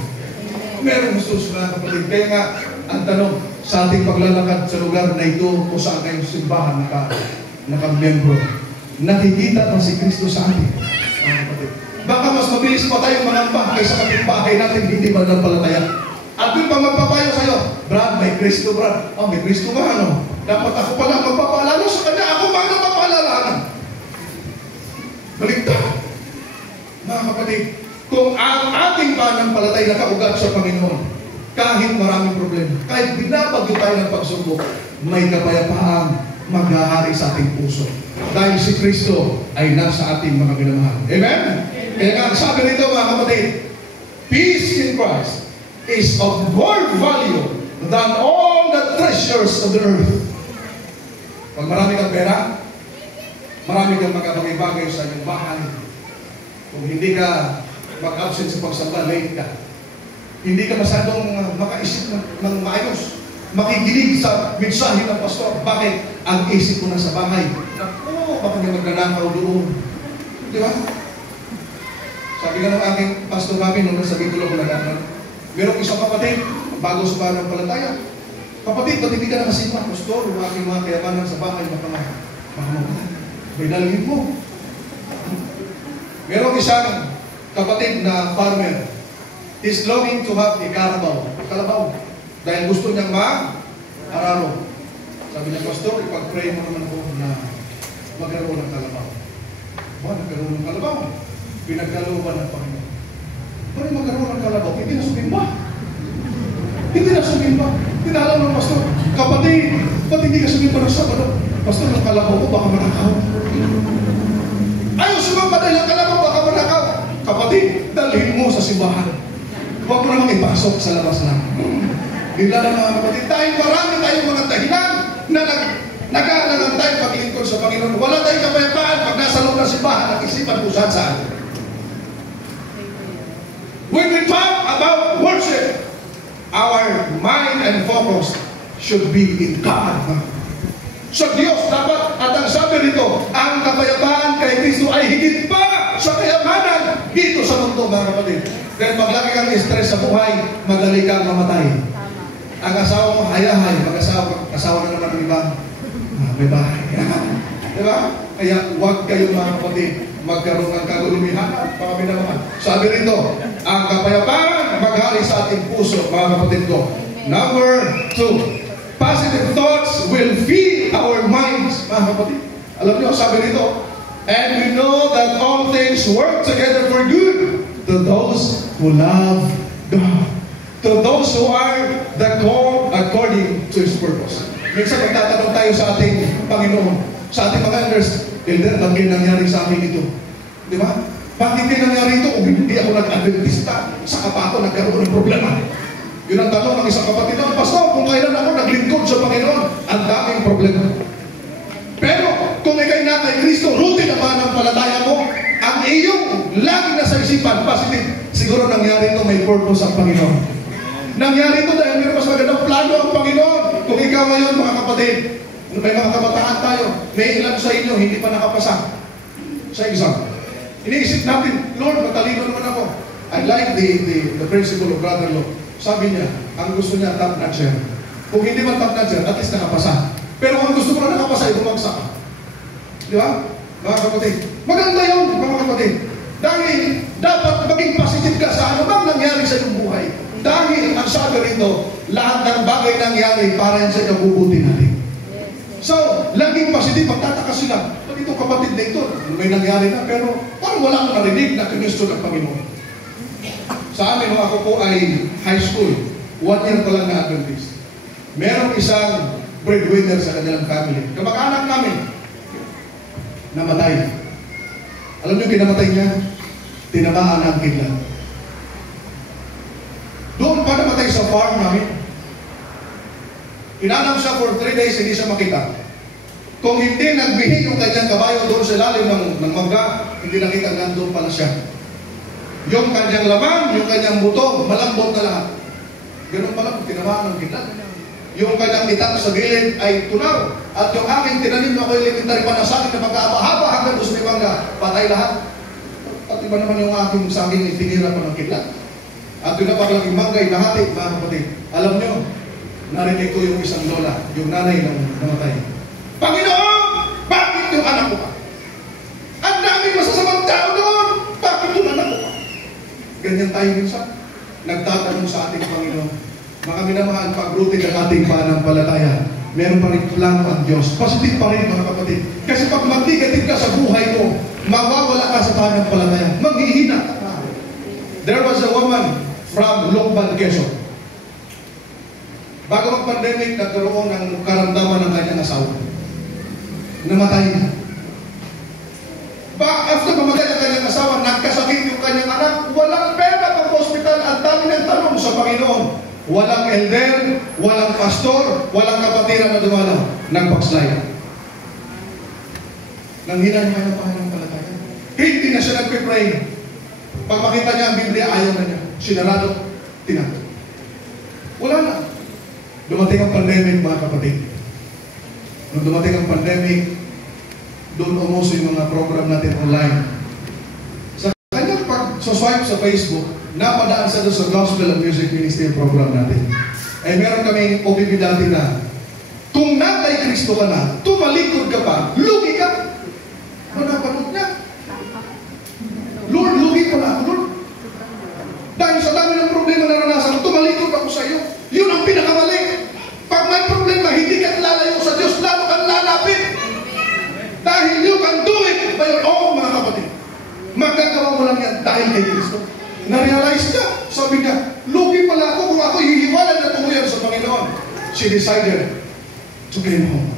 Meron gusto mga kapatid. Kaya nga, ang tanong sa ating paglalakad sa lugar na ito o saan kayong simbahan nakamiyembro, nakikita pa si Kristo sa atin. Mga kapatid. Baka mas mabilis pa tayong manamba kaysa kapitbahay natin hindi mananampalataya. At yung pang magpapayo sa'yo, Brad, may Kristo, Brad. Oh, may Kristo nga, ano? Dapat ako pala magpapaalala sa kanya. Ako ba ang napapaalalanan? Baligtad. Mga kapatid, kung ang ating pananampalatay nakaugat sa Panginoon, kahit maraming problema, kahit binabagyo tayo ng pagsubok, may kapayapaan maghahari sa ating puso. Dahil si Kristo ay nasa ating mga minamahal. Amen? Kaya nga, sabi nito mga kapatid, peace in Christ is of more value than all the treasures of the earth. Pag marami kang pera, marami kang bagay-bagay sa iyong bahay. Kung hindi ka mag-absent sa pagsamba, late ka. Hindi ka masyadong makaisip ng maayos. Makikinig sa mensahe ng pastor. Bakit? Ang isip ko na sa bahay. Naku, baka may magnanakaw doon. Di ba? Sabi nga ng aking pastor namin, nung nasa Bicol ako nagkaroon, merong isang kapatid, bago sa pananampalataya. Kapatid, ba't hindi ka nakasimba? Pastor, yung aking mga kayamanan sa bahay, makamagana. May dalhin mo. Merong isang kapatid na farmer. He's longing to have a kalabaw. Dahil gusto niyang mag-araro. Sabi niya, Pastor, ipag-pray mo naman ako na magkaroon ng kalabaw. Nagkaroon ng kalabaw. Pinagkalooban ng Panginoon. Pwede magkaroon ng kalabaw, hindi na sumimba. Hindi na sumimba. Tinalaw ng pastor, kapatid, ba't hindi ka sumimba ng Sabado? Pastor, ng kalabaw ko, baka manakaw. Ayaw sumimba dahil ang kalabaw, baka manakaw. Kapatid, dalhin mo sa simbahan. Huwag mo namang ipasok sa labas lang. Bigla na mga kapatid, dahil marami tayong mga dahilan na nag-aalangan tayo paglingkod sa Panginoon. Wala tayong kapayapaan pag nasa loob ng simbahan at isipan kung saan. When we talk about worship, our mind and focus should be in God. Sa Diyos dapat, at ang sabi rito, ang kapayapaan kay Kristo ay higit pa sa kayamanan dito sa mundo, mga kapatid. Dahil pag lagi kang stress sa buhay, madali kang mamatay. Ang asawa mo, hayahay, mag-asawa na naman ng iba, may bahay. Diba? Kaya huwag kayo mga kapatid magkaroon ng kagulumihan at pakaminamahal. Sabi rito, ang kapayapaan maghari sa ating puso, mga kapatid ko. Number 2, positive thoughts will feed our minds, mga kapatid. Alam niyo, sabi rito, and we know that all things work together for good to those who love God, to those who are the called according to His purpose. Minsan magtatanong tayo sa ating Panginoon, sa ating mga elders, Elder, bakit nangyari sa akin ito? Di ba? Bakit nangyari ito kung hindi ako nag-adventista? Saka pa ako nagkaroon ng problema. Yun ang tanong ng isang kapatid. Pastor, kung kailan ako naglingkod sa Panginoon, ang daming problema. Pero kung ikay na kay Kristo, routine naman ang palataya mo, ang iyong lagi na sa isipan, positive, siguro nangyari ito, may purpose ang Panginoon. Nangyari ito dahil may mas magandang plano ang Panginoon. Kung ikaw ngayon, mga kapatid, may mga kabataan tayo, may ilan sa inyo hindi pa nakapasa sa exam. Iniisip natin, Lord, matalino naman ako. I like the principle of brother-in-law. Sabi niya, ang gusto niya top-notcher. Kung hindi man top-notcher, at least nakapasa. Pero kung gusto mo na nakapasa, bumagsak ka. Di ba? Mga kapatid. Maganda yun, mga kapatid. Dahil dapat maging positive ka sa ano bang nangyari sa iyong buhay. Dahil ang sabi rito, lahat ng bagay nangyari para yan sa ikabubuti natin. So, laging positive, magtataka sila. bakit itong kapatid na ito, may nangyari na, pero parang wala akong narinig na kinustod ang Panginoon. Sa amin, nung ako po ay high school, 1 year ko lang na Adventist. Merong isang breadwinner sa kanilang family. Kamag-anak namin, namatay. Alam niyo kinamatay niya? Tinamaan ang kidlat. Doon pa namatay sa farm namin. Inanam siya for 3 days, hindi siya makita. Kung hindi nagbihin yung kanyang kabayo doon sa ilalim ng mangga, hindi nakita nandun pala siya. Yung kanyang laman, yung kanyang buto, malambot na lahat. Ganun pala kung tinamaan ng kidlat. Yung kanyang itak sa gilid ay tunaw. At yung aking tinanim na ako elementary pa na sa akin na magkaabahaba hanggang doon sa mangga, patay lahat. At iba naman yung aking sa akin itinira pa ng kidlat. At yun na parang yung mangga ay nahati, mga kapatid. Alam nyo, narinig ko yung isang lola, yung nanay ng namatay. Panginoon, bakit yung anak ko pa? Ang daming masasamang tao doon, bakit yung anak ko pa? Ganyan tayo minsan. Nagtatanong sa ating Panginoon. Mga minamahal, pag-rooted ang ating pananampalataya, meron pa rin plano ang Diyos. Positive pa rin, mga kapatid. Kasi pag mag-negative ka sa buhay mo, mawawala ka sa pananampalataya. Maghihina ka. There was a woman from Longban, Quezon. Bago mag-pandemic, nagkaroon ng karamdaman ng kanyang asawa. Namatay na. After mamatay ang kanyang asawa, nagkasakit yung kanyang anak, walang pera pang hospital, ang dami ng tanong sa Panginoon. Walang elder, walang pastor, walang kapatiran na dumalaw. Nag-backslide. Nanghina niya ng pananampalataya. Hindi na siya nagpipray. Pag makita niya ang Biblia, ayaw na niya. Sinarado, tinato. Wala na. Dumating ang pandemic, mga kapatid. Nung dumating ang pandemic, doon umuso yung mga program natin online. Sa kanyang pag-swipe sa Facebook, napadaan sa doon sa Gospel and Music Ministry program natin. Ay meron kami OPP dati na, kung natay Kristo ka na, tumalikod ka pa, lugi ka. Manapanood niya. Lord, lugi ko na ako, Lord. Dahil sa dami ng problema na naranasan, tumalikod ako sa iyo. Yun ang pinakamali. Pag may problema, hindi ka lalayo sa Diyos, lalo kang lalapit. Dahil you can do it by your own, mga kapatid. Magagawa mo lang yan dahil kay Kristo. Na-realize ka, sabi niya, lugi pala ako kung ako hihiwalan na tuluyan sa Panginoon. She decided to came home.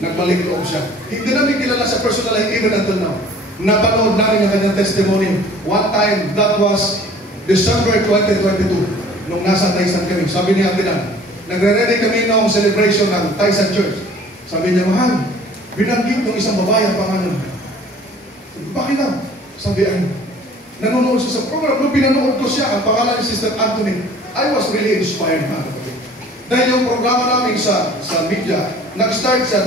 Nagbalik loob siya. Hindi namin kilala sa personal life even until now. Napanood namin ang kanyang testimony. One time, that was December 2022, nung nasa Taisan kami. Sabi niya, Atinan, nagre-ready kami noong celebration ng Taisan Church. Sabi niya, mahal, binanggit ng isang babae ang pangalan. Bakit na? Sabi ay, nanonood siya sa program. Nung pinanood ko siya, ang pangalan ni Sister Anthony, I was really inspired, mga kapatid. Dahil yung programa namin sa media, nag-start sa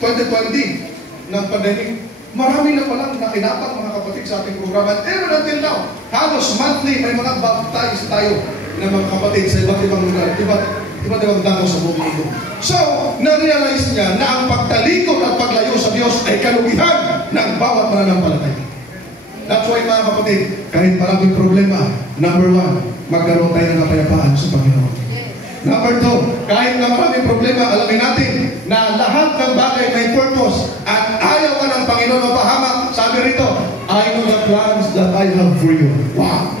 2020 ng pandemic, marami na palang nakinapang mga kapatid sa ating programa. And even until now, halos monthly may mga baptize tayo ng mga kapatid sa iba't ibang lugar, iba't ibang dako sa buong mundo. So, na-realize niya na ang pagtalikod at paglayo sa Diyos ay kalugihan ng bawat mananampalataya. That's why, mga kapatid, kahit maraming problema, number 1, magkaroon tayo ng kapayapaan sa Panginoon. Number 2, kahit na maraming problema, alamin natin na lahat ng bagay may purpose at ayaw ka ng Panginoon mapahamak. Sabi rito, I know the plans that I have for you. Wow!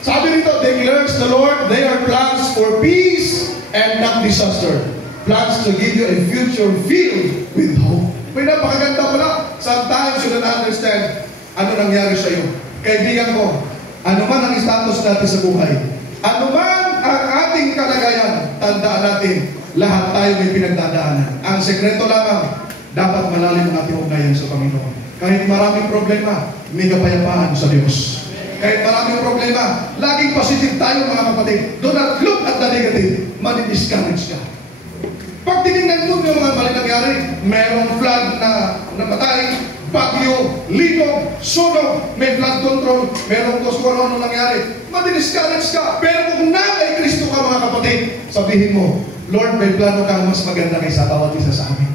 Sabi rito, declares the Lord, they are plans for peace and not disaster. Plans to give you a future filled with hope. May napakaganda pala. Sometimes you don't understand ano nangyari sa iyo. Kaibigan ko, ano man ang status natin sa buhay, ano man ang ating kalagayan, tandaan natin, lahat tayo may pinagdadaanan. Ang sekreto lamang, dapat malalim ang ating ugnayan sa Panginoon. Kahit maraming problema, may kapayapaan sa Diyos. Kahit maraming problema, laging positive tayo, mga kapatid. Do not look at the negative. Mani-discourage ka. Pag tinignan mo yung mga mali nangyari, merong flood na namatay, bagyo, linog, sunog, may flood control, merong kung ano nangyari. Madi-discourage ka. Pero kung na kay Kristo ka, mga kapatid, sabihin mo, Lord, may plano kang mas maganda kaysa bawat isa sa amin.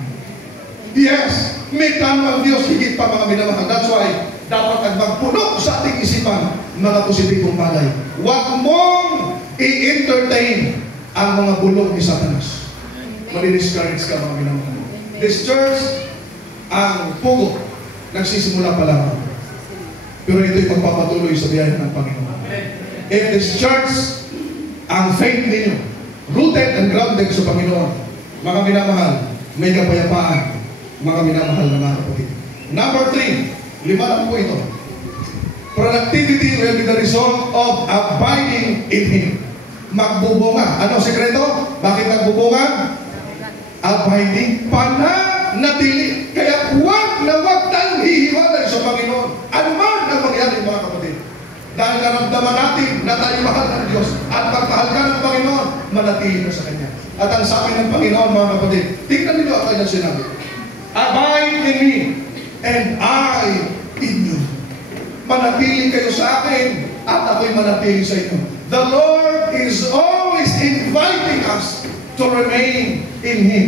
Yes, may plano ang Diyos, higit pa, mga minamahal. That's why, dapat ang magpuno sa ating isipan mga positibong bagay. Huwag mong i-entertain ang mga bulong ni Satanas. Madi-discourage ka, mga minamahal. This church ang pugo, nagsisimula pa lang. Pero ito'y magpapatuloy sa biyaya ng Panginoon. If this church, ang faith ninyo, rooted and grounded sa Panginoon, mga minamahal, may kapayapaan, mga minamahal na mga kapatid. Number 3, 5 lang po ito. Productivity will be the result of abiding in Him. Magbubunga. Ano ang sekreto? Bakit magbubunga? Abiding, pananatili. Kaya huwag na huwag tayong hihiwalay sa Panginoon. Ano man ang mangyari, mga kapatid. Dahil naramdaman natin na tayo mahal ng Diyos at pagmahal ka ng Panginoon, manatili mo sa Kanya. At ang sabi ng Panginoon, mga kapatid, tingnan ninyo ang kanyang sinabi. Abide in me and I in you. Manatili kayo sa akin at ako'y manatili sa inyo. The Lord is always inviting us to remain in Him.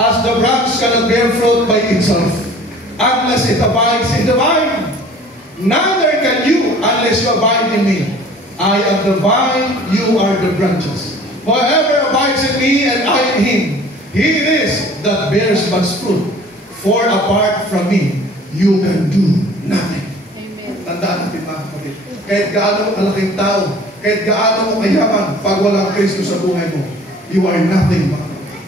As the branch cannot bear fruit by itself unless it abides in the vine, neither can you unless you abide in me. I am the vine, you are the branches. Whoever abides in me and I in him, he it is that bears much fruit. For apart from me, you can do nothing. Amen. Tandaan natin, mga kapatid. Kahit gaano mo kalaking tao, kahit gaano mo kayaman, pag walang Kristo sa buhay mo, you are nothing, mga kapatid.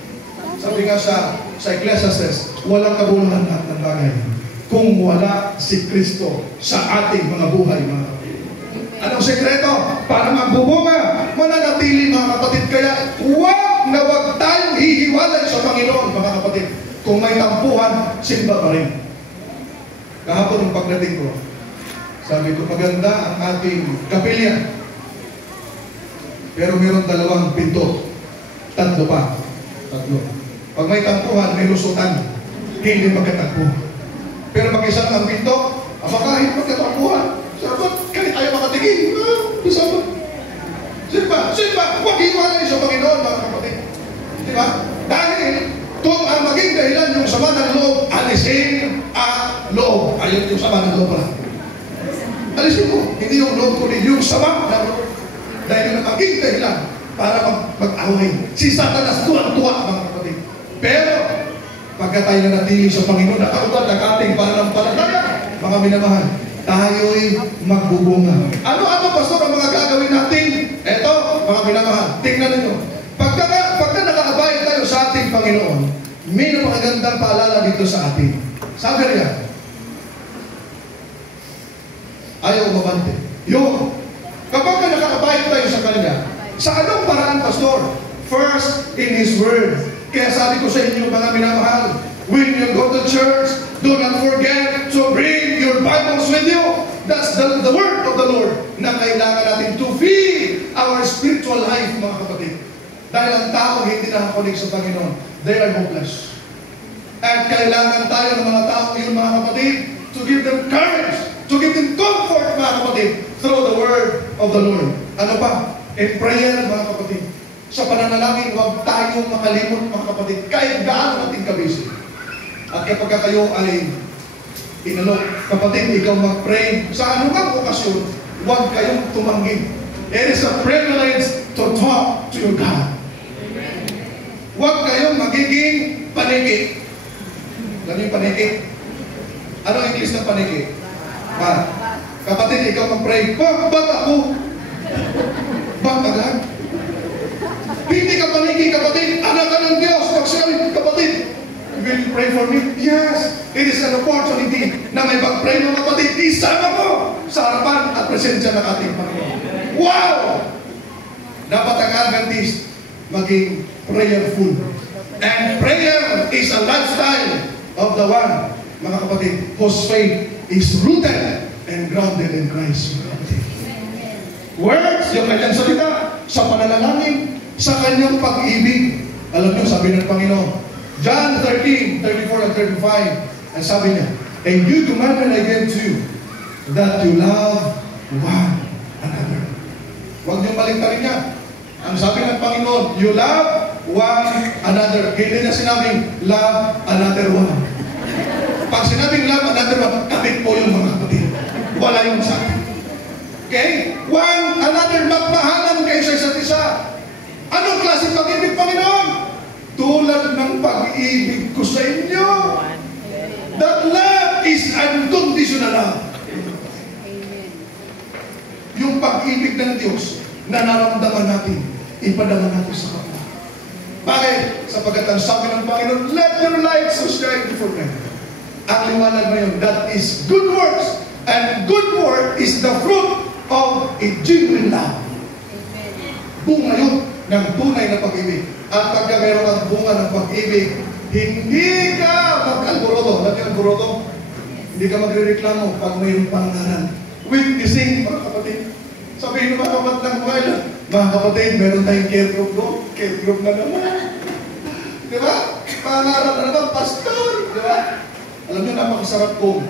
Sabi nga sa Ecclesiastes, walang kabuluhan lahat ng bagay kung wala si Kristo sa ating mga buhay, mga kapatid. Anong sekreto? Para magbubunga, mananatili, mga kapatid. Kaya huwag na huwag tayong hihiwalay sa Panginoon, mga kapatid. Kung may tampuhan, simba pa rin. Kahapon ng pagdating ko, sabi ko, maganda ang ating kapilya. Pero meron 2 pinto. 3 pa. 3. Pag may tampuhan, may lusutan. Hindi magkatakbo. Pero mag-isa ang pinto, kahit magkatampuhan, sabat, kahit ayaw makatigil. Sabat. Simba, huwag hiwalay sa Panginoon, mga kapatid. Diba? Dahil, kung ang maging dahilan yung sama ng loob, alisin ang loob. Ayun yung sama ng loob pala. Alisin mo, hindi yung loob kundi yung sama ng loob. Dahil yung maging dahilan para mag-away. Si Satanas tuwang-tuwa, mga kapatid. Pero, pagka tayo nanatili sa Panginoon, nakaubad ng ating pananampalataya, mga minamahal, tayo'y magbubunga. Ano, pastor, ang mga gagawin natin? Eto, mga minamahal, tingnan ninyo. Pagka nakaabay tayo sa ating Panginoon, may napakagandang paalala dito sa atin. Sabi niya, ayaw mabante. Kapag nakaabay tayo sa Kanya, sa anong paraan, pastor? First, in His Word. Kaya sabi ko sa inyo, mga minamahal, when you go to church, do not forget to bring your Bibles with you. That's the Word of the Lord na kailangan natin to feed our spiritual life, mga kapatid. Dahil ang tao hindi nakakunig sa Panginoon, they are hopeless. At kailangan tayo ng mga tao, yung mga kapatid, to give them courage, to give them comfort, mga kapatid, through the Word of the Lord. Ano pa? In prayer, mga kapatid. Sa pananalangin, huwag tayong makalimot, mga kapatid, kahit gaano natin kabisi. At kapag kayo ay kapatid, ikaw mag-pray sa anumang okasyon, huwag kayong tumanggi. It is a privilege to talk to your God. Huwag kayong magiging paniki. Alam niyo yung paniki? Ano ang English ng paniki? Kapatid, ikaw mag-pray, ba't ako? Ba't agad? Hindi ka paniki, kapatid. Anak ka ng Diyos. Pag sinabi, kapatid, will you pray for me? Yes. It is an opportunity na may mag-pray ng kapatid. Isama mo sa harapan at presensya ng ating Panginoon. Wow! Dapat ang Adventist maging prayerful. And prayer is a lifestyle of the one, mga kapatid, whose faith is rooted and grounded in Christ, mga kapatid. Words, yung kanyang salita, sa pananalangin, sa kanyang pag-ibig. Alam niyo, sabi ng Panginoon, John 13:34 and 35, ang sabi niya, a new commandment I give to you, that you love one another. Huwag niyong baliktarin niya. Ang sabi ng Panginoon, you love one another. Hindi niya sinabing, love another one. Pag sinabing love another one, kapit po yung mga kapatid. Wala yung sa atin. Okay? One another, magmahalan kayo sa isa't isa. Anong klase pag-ibig, Panginoon? Tulad ng pag-ibig ko sa inyo. unconditional love. Amen. Yung pag-ibig ng Diyos na naramdaman natin, ipadama natin sa kapwa. Bakit? Sapagkat ang sabi ng Panginoon, let your light so shine before men. Ang liwanag na yun, that is good works. And good work is the fruit of a genuine love. Amen. Bunga yun ng tunay na pag-ibig. At pagka meron kang bunga ng pag-ibig, hindi ka mag-alburoto. Dati alburoto, hindi ka magre-reklamo pag mayroong pangalan. Witnessing, mga kapatid. Sabihin ng mga kapatid ng mga kapatid, meron tayong care group doon. Care group na naman. Di ba? Pangarap na naman, pastor. Di ba? Alam nyo, napakasarap kong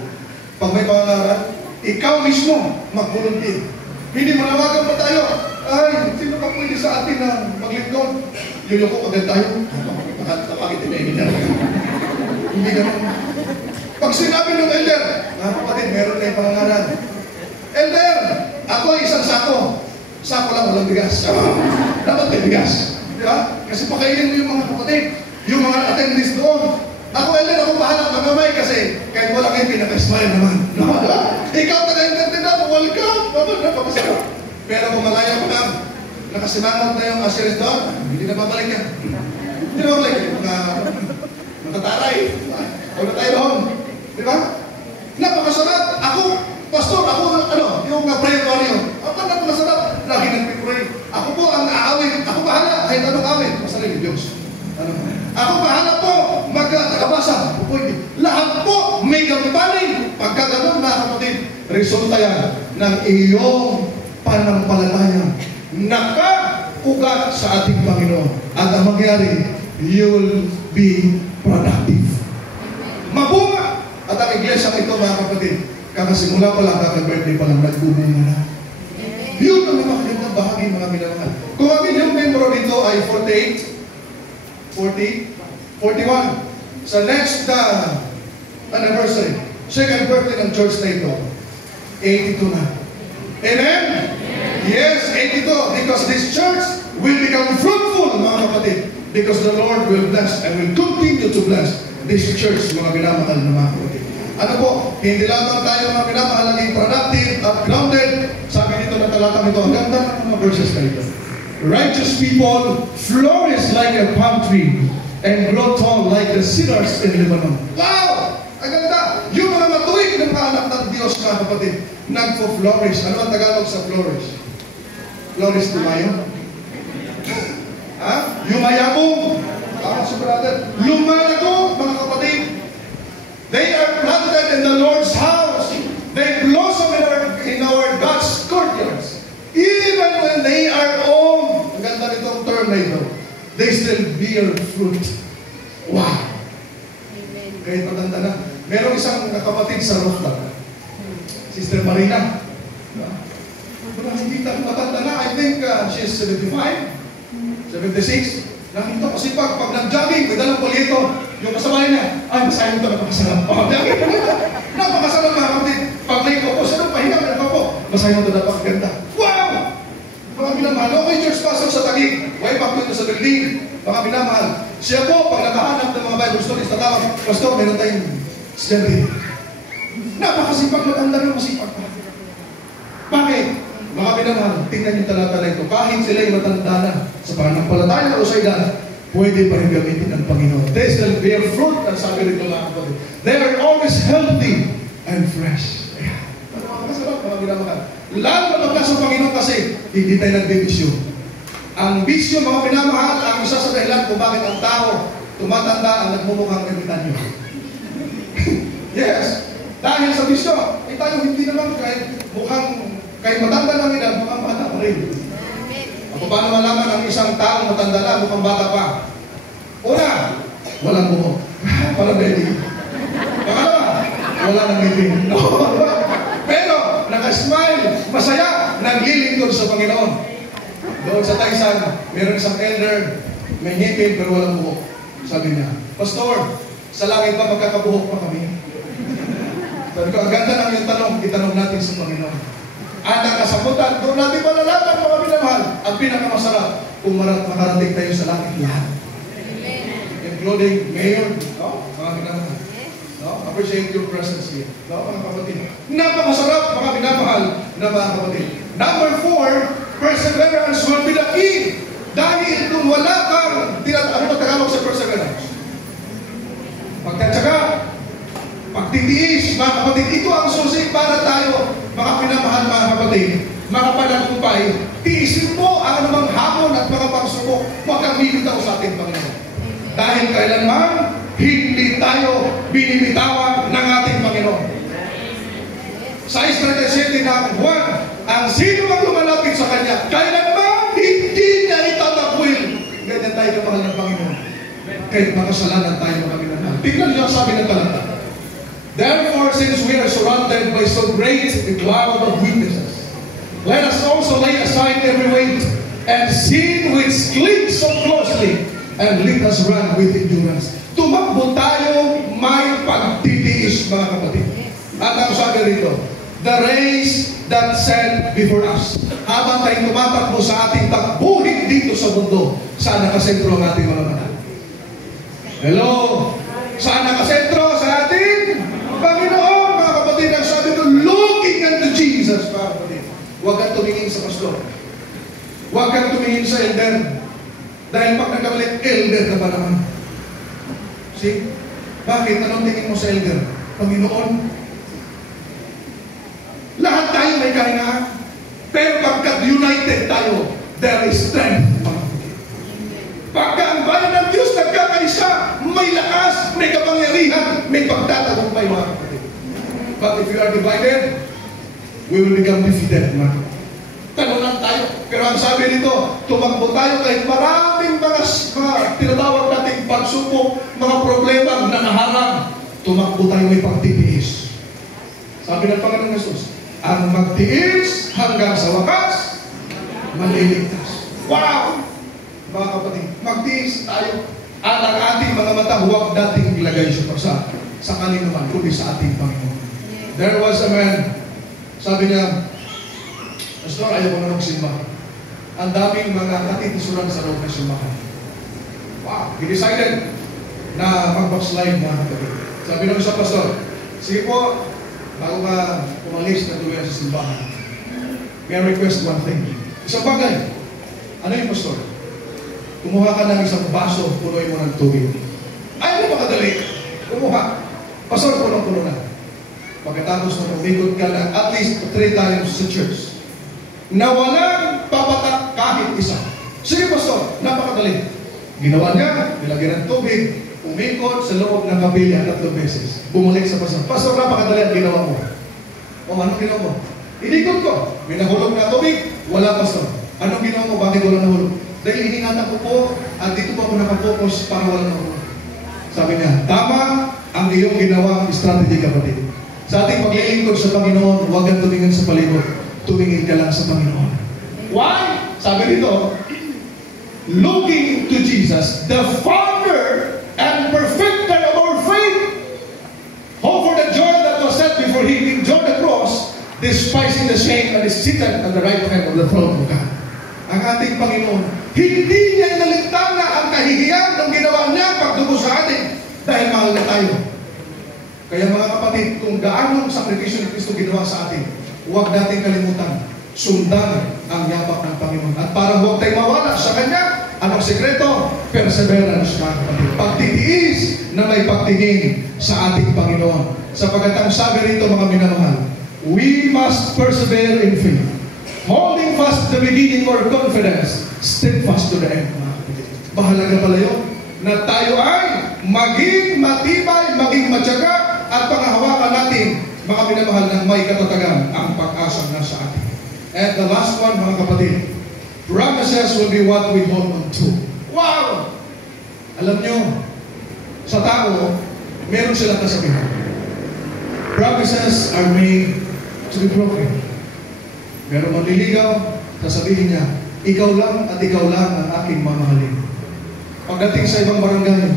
pag may pangarap, ikaw mismo mag-volunteer. Hindi manawagan pa tayo. Ay, sino ka pwede sa atin na maglingkod? Yun ko, pagkat tayo. Bakit tinaimin na? Hindi ganun. Pag sinabi ng elder, mga kapatid, meron tayong pangalan. Elder, ako ay isang sako. Sako lang, walang bigas. Dapat may bigas. Di ba? Kasi pakainin mo yung mga kapatid, yung mga attendees doon. Ako, elder, ako bahala magamay kasi kahit wala kayo, pinaka-smile naman. No? Ikaw, taga-intended ako, welcome. Napakasarap. Pero kung malaya ko na, nakasimangot na yung assurance doon, hindi na babalik yan. Hindi na babalik yan. Mga matataray. Huwag na tayo doon. Di ba? Napakasarap. Ako, pastor, ako, yung prayer warrior. Ako, napakasarap. Lagi nag-pray. Ako po ang aawin. Ako bahala. Kahit anong awin. Masaling Diyos. Ako bahala po. Magkakabasa. Pwede. Lahat po may gampanin. Pagka ganun, mga kapatid, resulta yan ng iyong panampalataya. Naka-ugat sa ating Panginoon. At ang mangyari, you will be productive. Mabunga! At ang iglesia ito, mga kapatid, kakasimula pa lang, kaka-birthday pa lang, nagbubunga na. Yun ang magandang bahagi, mga minamahal. Kung ang inyong membro dito ay 48, 40, 41, sa next anniversary, second birthday ng church na ito, 82 na. Amen? Yes, 82. Because this church will become fruitful, mga kapatid. Because the Lord will bless and will continue to bless this church, mga minamahal na mga kapatid. Ano po, hindi lamang tayo mga minamahal naging productive at grounded. Sabi dito na talatang ito, ang ganda ng mga verses na ito. Righteous people flourish like a palm tree and grow tall like the cedars in Lebanon. Wow! Ang ganda! Yung mga matuwid ng mga anak ng Diyos, mga kapatid, nagpo-flourish. Ano ang Tagalog sa flourish? Flourish tumayo? Ha? Yumayabong? Si brother. Lumalago, mga kapatid. They are planted in the Lord's house. They blossom in our God's courtyards. Even when they are old, ang ganda nitong term na ito, they still bear fruit. Wow! Amen. Kahit matanda na. Merong isang kapatid sa rooftop. Sister Marina. Wala, hindi matanda na. I think she's 75, 76. Nakita ko kasi pag nag-jogging, may dalang polito. Yung kasabay niya, ay, masahin ito, napakasarap. Napakasarap, mga kapatid. Pag may kopo, sarap, pahinga, may kopo. Masahin ito, napakaganda. Wow! Mga binamahal, okay, church pastor sa Taguig. Way back dito sa building. Mga binamahal. Siya po, pag nakahanap ng mga Bible stories, tatawag, pastor, meron tayong story. Napakasipag, matanda na masipag pa. Bakit? Mga binamahal, tingnan yung talata na ito. Kahit sila'y matanda na sa pananampalataya o sa edad, pwede pa rin gamitin ng Panginoon. They still bear fruit, ang sabi rin mga kapatid. They are always healthy and fresh. Masarap, mga binamahal. Lalo na pagka sa Panginoon kasi, hindi tayo nagbibisyo. Ang bisyo, mga binamahal, ang isa sa dahilan kung bakit ang tao tumatanda ang nagmumukhang ermitanyo. Yes. Dahil sa bisyo, tayo hindi naman kahit matanda lang edad, mukhang bata pa rin. Ako paano malaman ang isang taong matanda na, mukhang bata pa? Una, walang buhok. Parang baby. Pangalawa, wala nang ngipin. Pero, naka-smile, masaya, naglilingkod sa Panginoon. Doon sa Taisan, meron isang elder, may ngipin pero walang buhok. Sabi niya, Pastor, sa langit ba magkakabuhok pa kami? Sabi ko, ang ganda ng yung tanong, itanong natin sa Panginoon. At ang kasagutan, doon natin malalaman mga minamahal, ang pinakamasarap kung makarating tayo sa langit lahat. Including mayor, no? Mga minamahal. No? appreciate your presence here. No, mga kapatid. Napakasarap, mga minamahal na mga kapatid. Number 4, perseverance will be the key. Dahil kung wala kang, ano ba Tagalog sa perseverance? Pagtatsaga, pagtitiis, mga kapatid, ito ang susi para tayo, mga pinamahal, mga kapatid, makapanagumpay. Tiisin mo ang anumang hamon at mga pagsubok, huwag kang bibitaw sa ating Panginoon. Dahil kailanman, hindi tayo binibitawan ng ating Panginoon. Sa Israel 7 na 1, ang sino mang lumalapit sa Kanya, kailanman hindi niya itatakwil. Ganyan tayo kapahal ng Panginoon. Kahit makasalanan tayo mga minamahal. Tingnan niyo ang sabi ng talata. Therefore, since we are surrounded by so great a cloud of witnesses, let us also lay aside every weight and sin which clings so closely, and let us run with endurance. Tumakbo tayo may pagtitiis, mga kapatid. At ang sabi rito, the race that set before us. Habang tayo tumatakbo sa ating takbuhin dito sa mundo, saan nakasentro ang ating mga mata? Hello? Saan nakasentro? Sa ating Panginoon, mga kapatid. Ang sabi ko, looking unto Jesus, mga kapatid. Huwag kang tumingin sa pastor. Huwag kang tumingin sa elder. Dahil pag nagkamalit, elder ka pa naman. See? Bakit? Anong tingin mo sa elder? Panginoon. Lahat tayo may kahingaan. Pero pagka united tayo, there is strength, mga kapatid. Pagka ang bayan ng Diyos nagkakaisa, may lakas, may kapangyarihan, may pagtatagumpay, mga kapatid. But if you are divided, we will become defeated, mga kapatid. Tanong lang tayo. Pero ang sabi nito, tumakbo tayo kahit maraming mga tinatawag nating pagsubok, mga problema na naharang. Tumakbo tayo may pagtitiis. Sabi ng Panginoon Jesus, ang magtiis hanggang sa wakas, maliligtas. Wow! Mga kapatid, magtiis tayo. At ang ating mga mata, huwag dating ilagay sa kaninuman, kundi sa ating Panginoon. There was a man, sabi niya, Pastor, ayaw ko na magsimba. Ang daming mga katitisuran sa loob ng simbahan. Wow! He decided na mag-backslide, mga kapatid. Sabi ng isang pastor, sige po, bago ka umalis na tuloy sa simbahan, may I request one thing. Isang bagay. Ano yung pastor? Kumuha ka ng isang baso, punuin mo ng tubig. Ayaw mo makadali. Kumuha. Pastor, punong-puno na. Pagkatapos na umikot ka na at least 3 times sa church, na walang papatak kahit isa. Sige, pastor, napakadali. Ginawa niya, nilagyan ng tubig, umikot sa loob ng kapilya 3 beses. Bumalik sa pastor. Pastor, napakadali ang ginawa mo. O, anong ginawa mo? Inikot ko. May nahulog na tubig, wala, pastor. Anong ginawa mo? Bakit wala nahulog? Dahil hiningatan ko po, at dito pa ako nakapokus para wala nahulog. Sabi niya, tama ang iyong ginawang strategy, kapatid. Sa ating paglilingkod sa Panginoon, huwag kang tumingin sa palibot. Tumingin ka lang sa Panginoon. Why? Sabi dito, looking to Jesus, the founder and perfecter of our faith, who for the joy that was set before him endured the cross, despising the shame, and is seated at the right hand of the throne of God. Ang ating Panginoon, hindi niya inalintana ang kahihiyan ng ginawa niya pagdugo sa atin dahil mahal na tayo. Kaya mga kapatid, kung gaano ang sakripisyo ni Kristo ginawa sa atin, huwag natin kalimutan, sundan ang yapak ng Panginoon. At para huwag tayo mawala sa Kanya, anong sekreto? Perseverance, mga kapatid. Pagtitiis na may pagtingin sa ating Panginoon. Sapagkat ang sabi rito, mga minamahal, we must persevere in faith, holding fast the beginning or confidence, steadfast to the end, mga kapatid. Mahalaga pala yun, na tayo ay maging matibay, maging matyaga, at pangahawakan natin, mga minamahal, ng may katatagan ang pag-asa na sa atin. And the last one, mga kapatid, promises will be what we hold on to. Wow! Alam nyo, sa tao, meron silang kasabihan. Promises are made to be broken. Meron manliligaw, sasabihin niya, ikaw lang at ikaw lang ang aking mamahalin. Pagdating sa ibang barangay,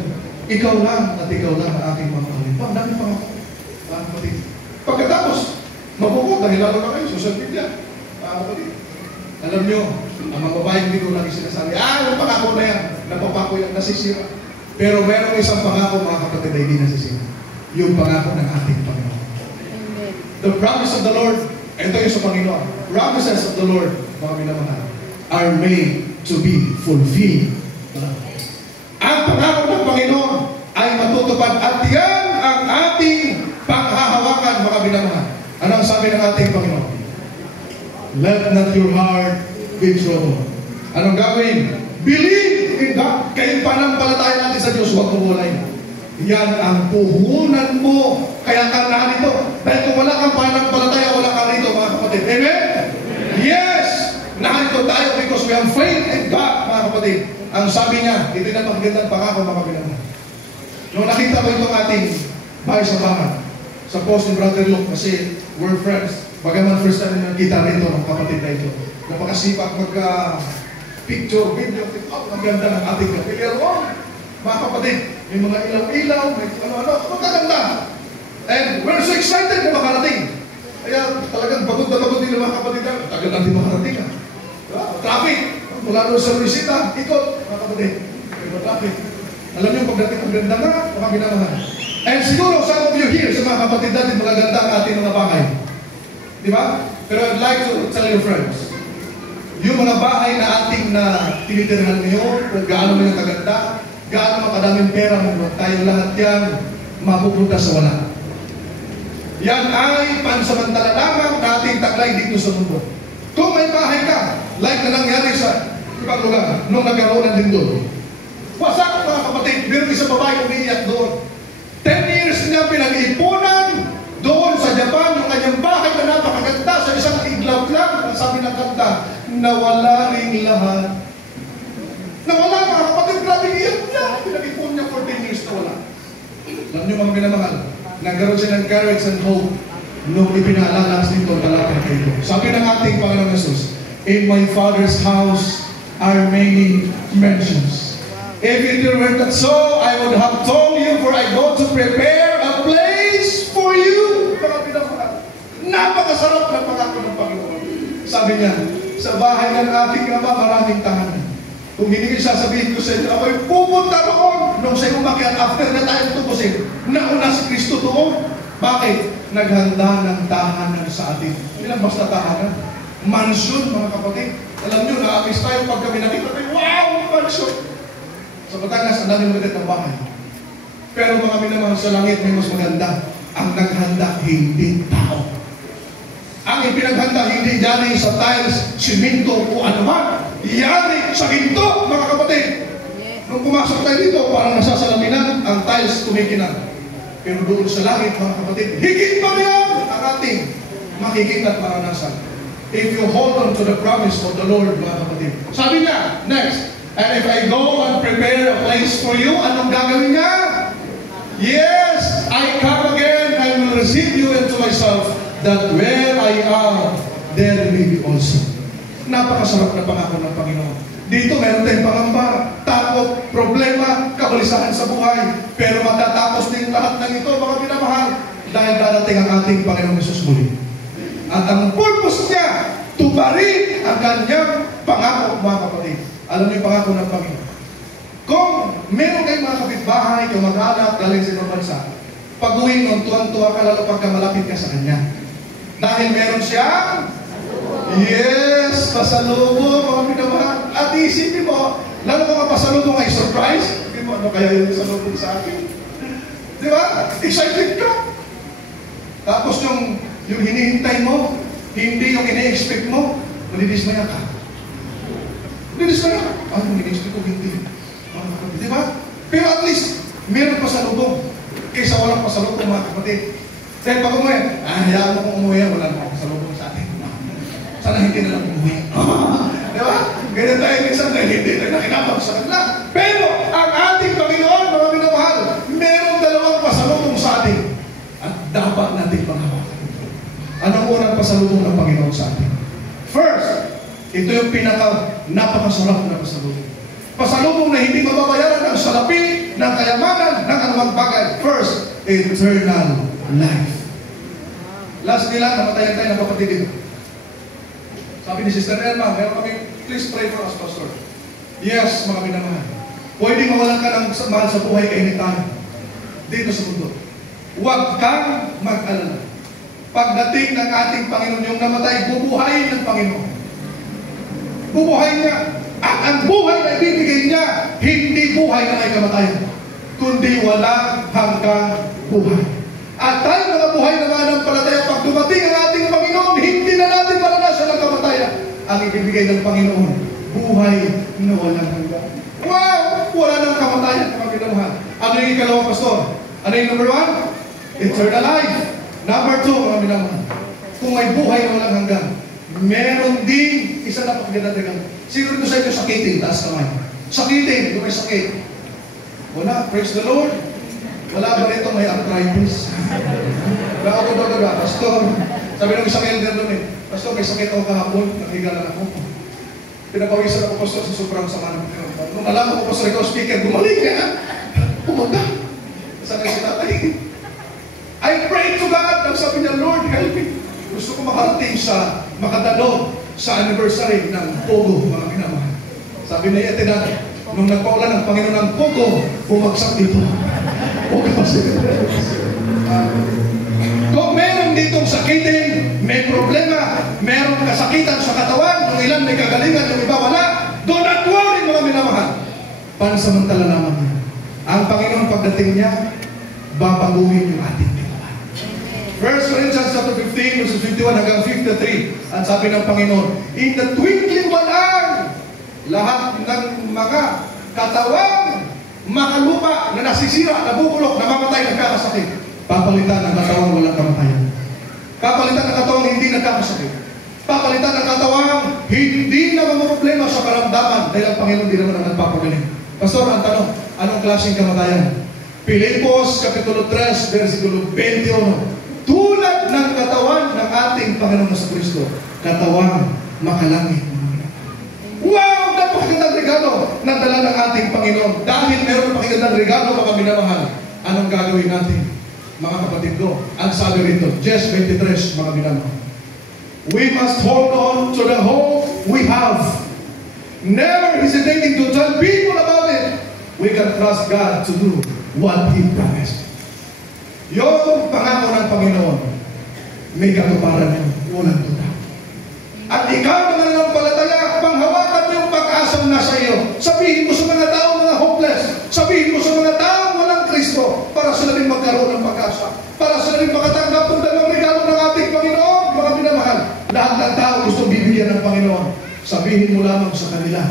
ikaw lang at ikaw lang ang aking mamahalin. Ang dami pa mga kapatid. Pagkatapos, mabukod dahil lalo na kayo, social media. Alam nyo, ang mga babaeng dito lagi sinasabi, yung pangako na yan, napapako yan, nasisira. Pero merong isang pangako, mga kapatid, na hindi nasisira. yung pangako ng ating Panginoon. Amen. The promise of the Lord, ito yung sa Panginoon. Promises of the Lord, mga minamahal, are made to be fulfilled. Ang pangako ng Panginoon ay matutupad at yan ang ating panghahawakan, mga minamahal. Ano ang sabi ng ating Panginoon? Let not your heart be troubled. Anong gawin? Believe in God. Kayong panampalataya natin sa Diyos, huwag mawalay. Yan ang puhunan mo. Kaya ka narito. Dahil kung wala kang panampalataya, wala ka rito, mga kapatid. Amen? Yes! Narito tayo because we have faith in God, mga kapatid. Ang sabi niya, ito na magandang pangako, mga kapatid. Nung nakita ko itong ating bahay sa bahay, sa post ni Brother Luke, kasi we're friends. Bagaman first time na nakita rito ng kapatid na ito. Napakasipag picture, video, ang ganda ng ating kapilya. Mga kapatid, may mga ilaw-ilaw, may ano-ano, magkaganda. And we're so excited na makarating. Kaya talagang bagod na bagod din ng mga kapatid. Tagal natin makarating. Traffic. Mula doon sa Luisita, ikot, mga kapatid. May traffic. Alam niyo, pagdating ang ganda nga, mga minamahal. And siguro, some of you here, sa mga kapatid natin, magaganda ang ating mga bahay. Di ba? Pero I'd like to tell you friends, yung mga bahay na ating tinitirhan ngayon, kung gaano mo yung kaganda, gaano makadaming pera mo, tayo lahat yan, mapupunta sa wala. Yan ay pansamantala lamang na ating taglay dito sa mundo. Kung may bahay ka, like na nangyari sa ibang lugar, nung nagkaroon ng lindol, wasak mga kapatid, meron isang babae umiiyak doon. 10 years niya pinag-ipunan doon sa Japan, yung kanyang bahay na napakaganda sa isang iglap lang, ang sabi ng kanta, nawala rin lahat. Nawala mga kapatid, grabe iyak niya. Pinag-ipon niya for 10 years na wala. Alam niyo mga minamahal, nagkaroon siya ng courage and hope nung ipinalalas nito talapin kayo. Sabi ng ating Panginoon Jesus, in my Father's house are many mansions. If it were not so, I would have told you, for I go to prepare a place for you. Mga minamahal, napakasarap na pangako ng Panginoon. Sabi niya, sa bahay ng ating Ama, maraming tahanan. Kung hindi ko sasabihin ko sa inyo, ako'y pupunta roon nung sa umakyat after na tayo tutusin. Nauna si Kristo doon. Bakit? Naghanda ng tahanan sa atin. Ilang basta tahanan? Mansyon, mga kapatid. Alam nyo, na-amis tayo pag kami nakita tayo, wow, mansyon! Sa Batangas, ang daming maganda ng bahay. Pero mga minamahal sa langit, may mas maganda. Ang naghanda, hindi tao. Ang ipinaghanda, hindi yari sa tiles, simento o anuman. Yari sa ginto, mga kapatid. Nung pumasok tayo dito, parang nasasalaminan, ang tiles tumikinan. Pero doon sa langit, mga kapatid, higit pa riyan ang ating makikita at maranasan. If you hold on to the promise of the Lord, mga kapatid. Sabi niya, next, and if I go and prepare a place for you, anong gagawin niya? Yes, I come again, I will receive you into myself, that where I am, there may be also. Napakasarap na pangako ng Panginoon. Dito meron tayong pangamba, takot, problema, kabalisahan sa buhay. Pero matatapos din lahat ng ito, mga minamahal, dahil darating ang ating Panginoong Hesus muli. At ang purpose niya, tuparin ang kanyang pangako, mga kapatid. Alam niyo yung pangako ng Panginoon. Kung meron kayong mga kapitbahay, kayong mag-anak, galing sa ibang bansa, pag-uwi mo, tuwan-tuwa ka lalo pagka malapit ka sa kanya. Dahil meron siyang yes, pasalubong, mga minamahal. At isipin mo, lalo mga pasalubong ay surprise. Isipin mo, ano kaya yung pasalubong sa akin? Di ba? Excited ka. Tapos yung hinihintay mo, hindi yung ina-expect mo, malidismaya ka. Malidismaya ka. Ano, ina-expect ko, hindi. Di ba? Pero at least, meron pasalubong. Kaysa walang pasalubong, mga kapatid. Dahil pag umuwi, hayaan mo kung umuwi, wala na pasalubong sa atin. Sana hindi na lang umuwi. Di ba? Ganyan tayo minsan dahil hindi tayo nakinabang sa kanila. Pero ang ating Panginoon, mga minamahal, merong dalawang pasalubong sa atin. At dapat natin panghawakan. Anong unang pasalubong ng Panginoon sa atin? First, ito yung napakasarap na pasalubong. Pasalubong na hindi mababayaran ng salapi, ng kayamanan, ng anumang bagay. First, eternal life. Last nila, namatayan tayo ng kapatid dito. Sabi ni Sister Elma, meron kami, please pray for us, Pastor. Yes, mga minamahal. Pwede mawalan ka ng mahal sa buhay anytime. Dito sa mundo. huwag kang mag-alala. Pagdating ng ating Panginoon, yung namatay, bubuhayin ng Panginoon. Bubuhayin niya. At ang buhay na ibibigay niya, hindi buhay na may kamatayan, kundi walang hanggang buhay. At tayo mga buhay na mananampalataya, pag dumating ang ating Panginoon, hindi na natin maranasan ang kamatayan. Ang ibibigay ng Panginoon, buhay na walang hanggan. Wow! Wala nang kamatayan, mga pinamahal. Ano yung ikalawang, pastor? Ano yung number 1? Eternal life. Number 2, mga pinamahal. Kung may buhay na walang hanggan, meron din isa na pagdadagdagan. Siguro ko sa inyo sakitin, taas kamay. Sakitin, kung may sakit. Wala, praise the Lord. Wala ba rito may arthritis? Pastor, sabi ng isang elder doon Pastor, may sakit ako kahapon, nakiga lang ako. Pinapawisan ako, Pastor, sa sobrang sama ng pinagdaan. Nung alam ko, Pastor, ikaw speaker, gumaling ka. Pumunta. Saan na si tatay? I pray to God. Ang sabi niya, Lord, help me. Gusto ko makarating sa makadalo sa anniversary ng Pogo, mga minamahal. Sabi na Etenan, nung nagpaulan ng Panginoon ng Pogo, bumagsak dito. Pogo kasi. Kung meron ditong sakitin, may problema, meron kasakitan sa katawan, yung ilan may kagalingan, yung iba wala, do not worry, mga minamahal. Pansamantala naman niya. Ang Panginoon pagdating niya, babaguhin yung ating katawan. 1 Corinthians chapter 15, verses 51 hanggang 53. Ang sabi ng Panginoon, in the twinkling of an eye, lahat ng mga katawang makalupa na nasisira, nabubulok, namamatay, nagkakasakit. Papalitan ng katawang walang kamatayan. Papalitan ng katawang hindi nagkakasakit. Papalitan ng katawang hindi na problema sa karamdaman dahil ang Panginoon hindi naman ang nagpapagaling. Pastor, ang tanong, anong klaseng kamatayan? Pilipos, Kapitulo 3, versikulo 21. Tulad ng katawan ng ating Panginoon sa Kristo, katawang makalangit. Wow! Napakagandang regalo na dala ng ating Panginoon. Dahil meron napakagandang regalo, mga minamahal, anong gagawin natin? Mga kapatid ko, ang sabi rito, Jes 23, mga minamahal. We must hold on to the hope we have. Never hesitating to tell people about it. We can trust God to do what He promised. Yung pangako ng Panginoon, may katuparan yun, walang tuta. At ikaw naman ang palataya, panghawakan mo yung pag-asang nasa iyo. Sabihin mo sa mga tao mga hopeless. Sabihin mo sa mga tao walang Kristo para sila rin magkaroon ng pag-asa. Para sila rin makatanggap ng dalawang regalo ng ating Panginoon, mga minamahal. Lahat ng tao gustong bibigyan ng Panginoon. Sabihin mo lamang sa kanila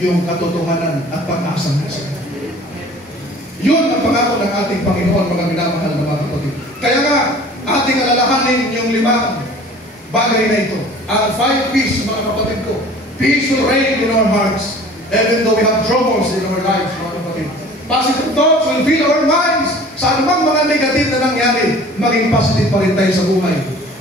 yung katotohanan at pag-asang nasa iyo. Yun ang pangako ng ating Panginoon, mga minamahal na mga kapatid. Kaya nga, ating alalahanin yung 5 bagay na ito. Ang 5 P's, mga kapatid ko. Peace will reign in our hearts, even though we have troubles in our lives, mga kapatid. Positive thoughts will fill our minds. Sa anumang mga negative na nangyari, maging positive pa rin tayo sa buhay.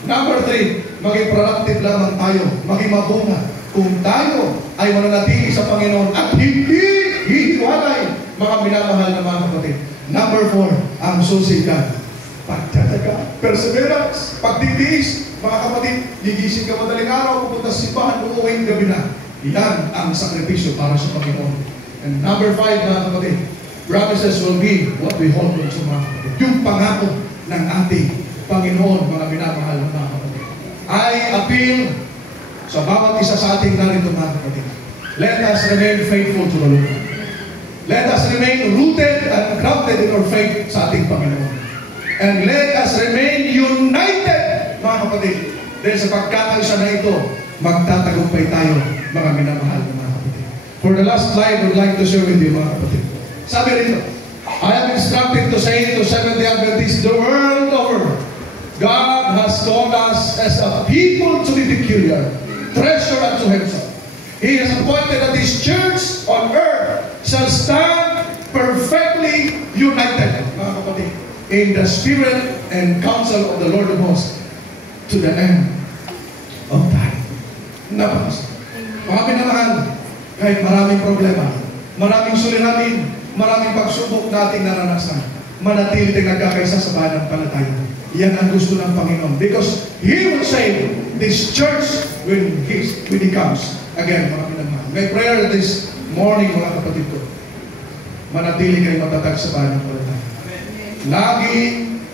Number 3, maging productive lamang tayo, maging mabunga. Kung tayo ay mananatili sa Panginoon at hindi hihiwalay, mga minamahal na mga kapatid. Number 4, ang susikat. Pagtataga, perseverance, pagtitiis, mga kapatid, gigising ka madaling araw, pupunta sa simbahan, uuwing gabi na. Yan ang sakripisyo para sa Panginoon. And number 5, mga kapatid, promises will be what we hold on to, mga kapatid. Yung pangako ng ating Panginoon, mga minamahal na mga kapatid. I appeal sa bawat isa sa ating narito, mga kapatid. Let us remain faithful to the Lord. Let us remain rooted and grounded in our faith sa ating Panginoon. And let us remain united, mga kapatid. Dahil sa pagkakaisa na ito, magtatagumpay tayo, mga minamahal na mga kapatid. For the last slide, I would like to share with you, mga kapatid. Sabi rito, I am instructed to say to Seventh-day Adventists the world over, God has called us as a people to be peculiar, treasure unto Himself. He has appointed that His church on earth shall stand perfectly united, mga kapatid, in the spirit and counsel of the Lord of hosts to the end of time. Napakasal. Mga pinamahal, kahit maraming problema, maraming suliranin, maraming pagsubok nating naranasan, manatili tayong nagkakaisa sa bayan ng palataya. Yan ang gusto ng Panginoon. Because He will save this church when He comes. Again, mga pinamahal. My prayer this morning, mga kapatid ko, manatili kayo matatag sa bayan ng palataya. Lagi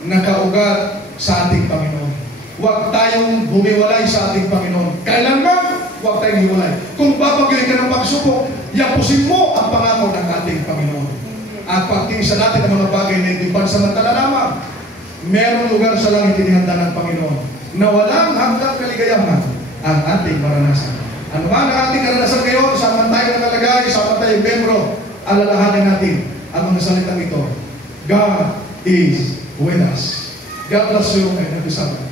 nakaugat sa ating Panginoon. Huwag tayong bumiwalay sa ating Panginoon. Kailanman, huwag tayong hiwalay. Kung babagay ka ng pagsubok, yapusin mo ang pangako ng ating Panginoon. At pagtingin natin ang mga bagay na hindi pansamantala lamang, merong lugar sa langit inihanda ng Panginoon na walang hanggang kaligayahan ang ating maranasan. Ano man ang ating karanasan ngayon, saan man tayo nakalagay, saan man tayo membro, alalahanin natin ang mga salitang ito. God is with us. God bless you and happy Sabbath.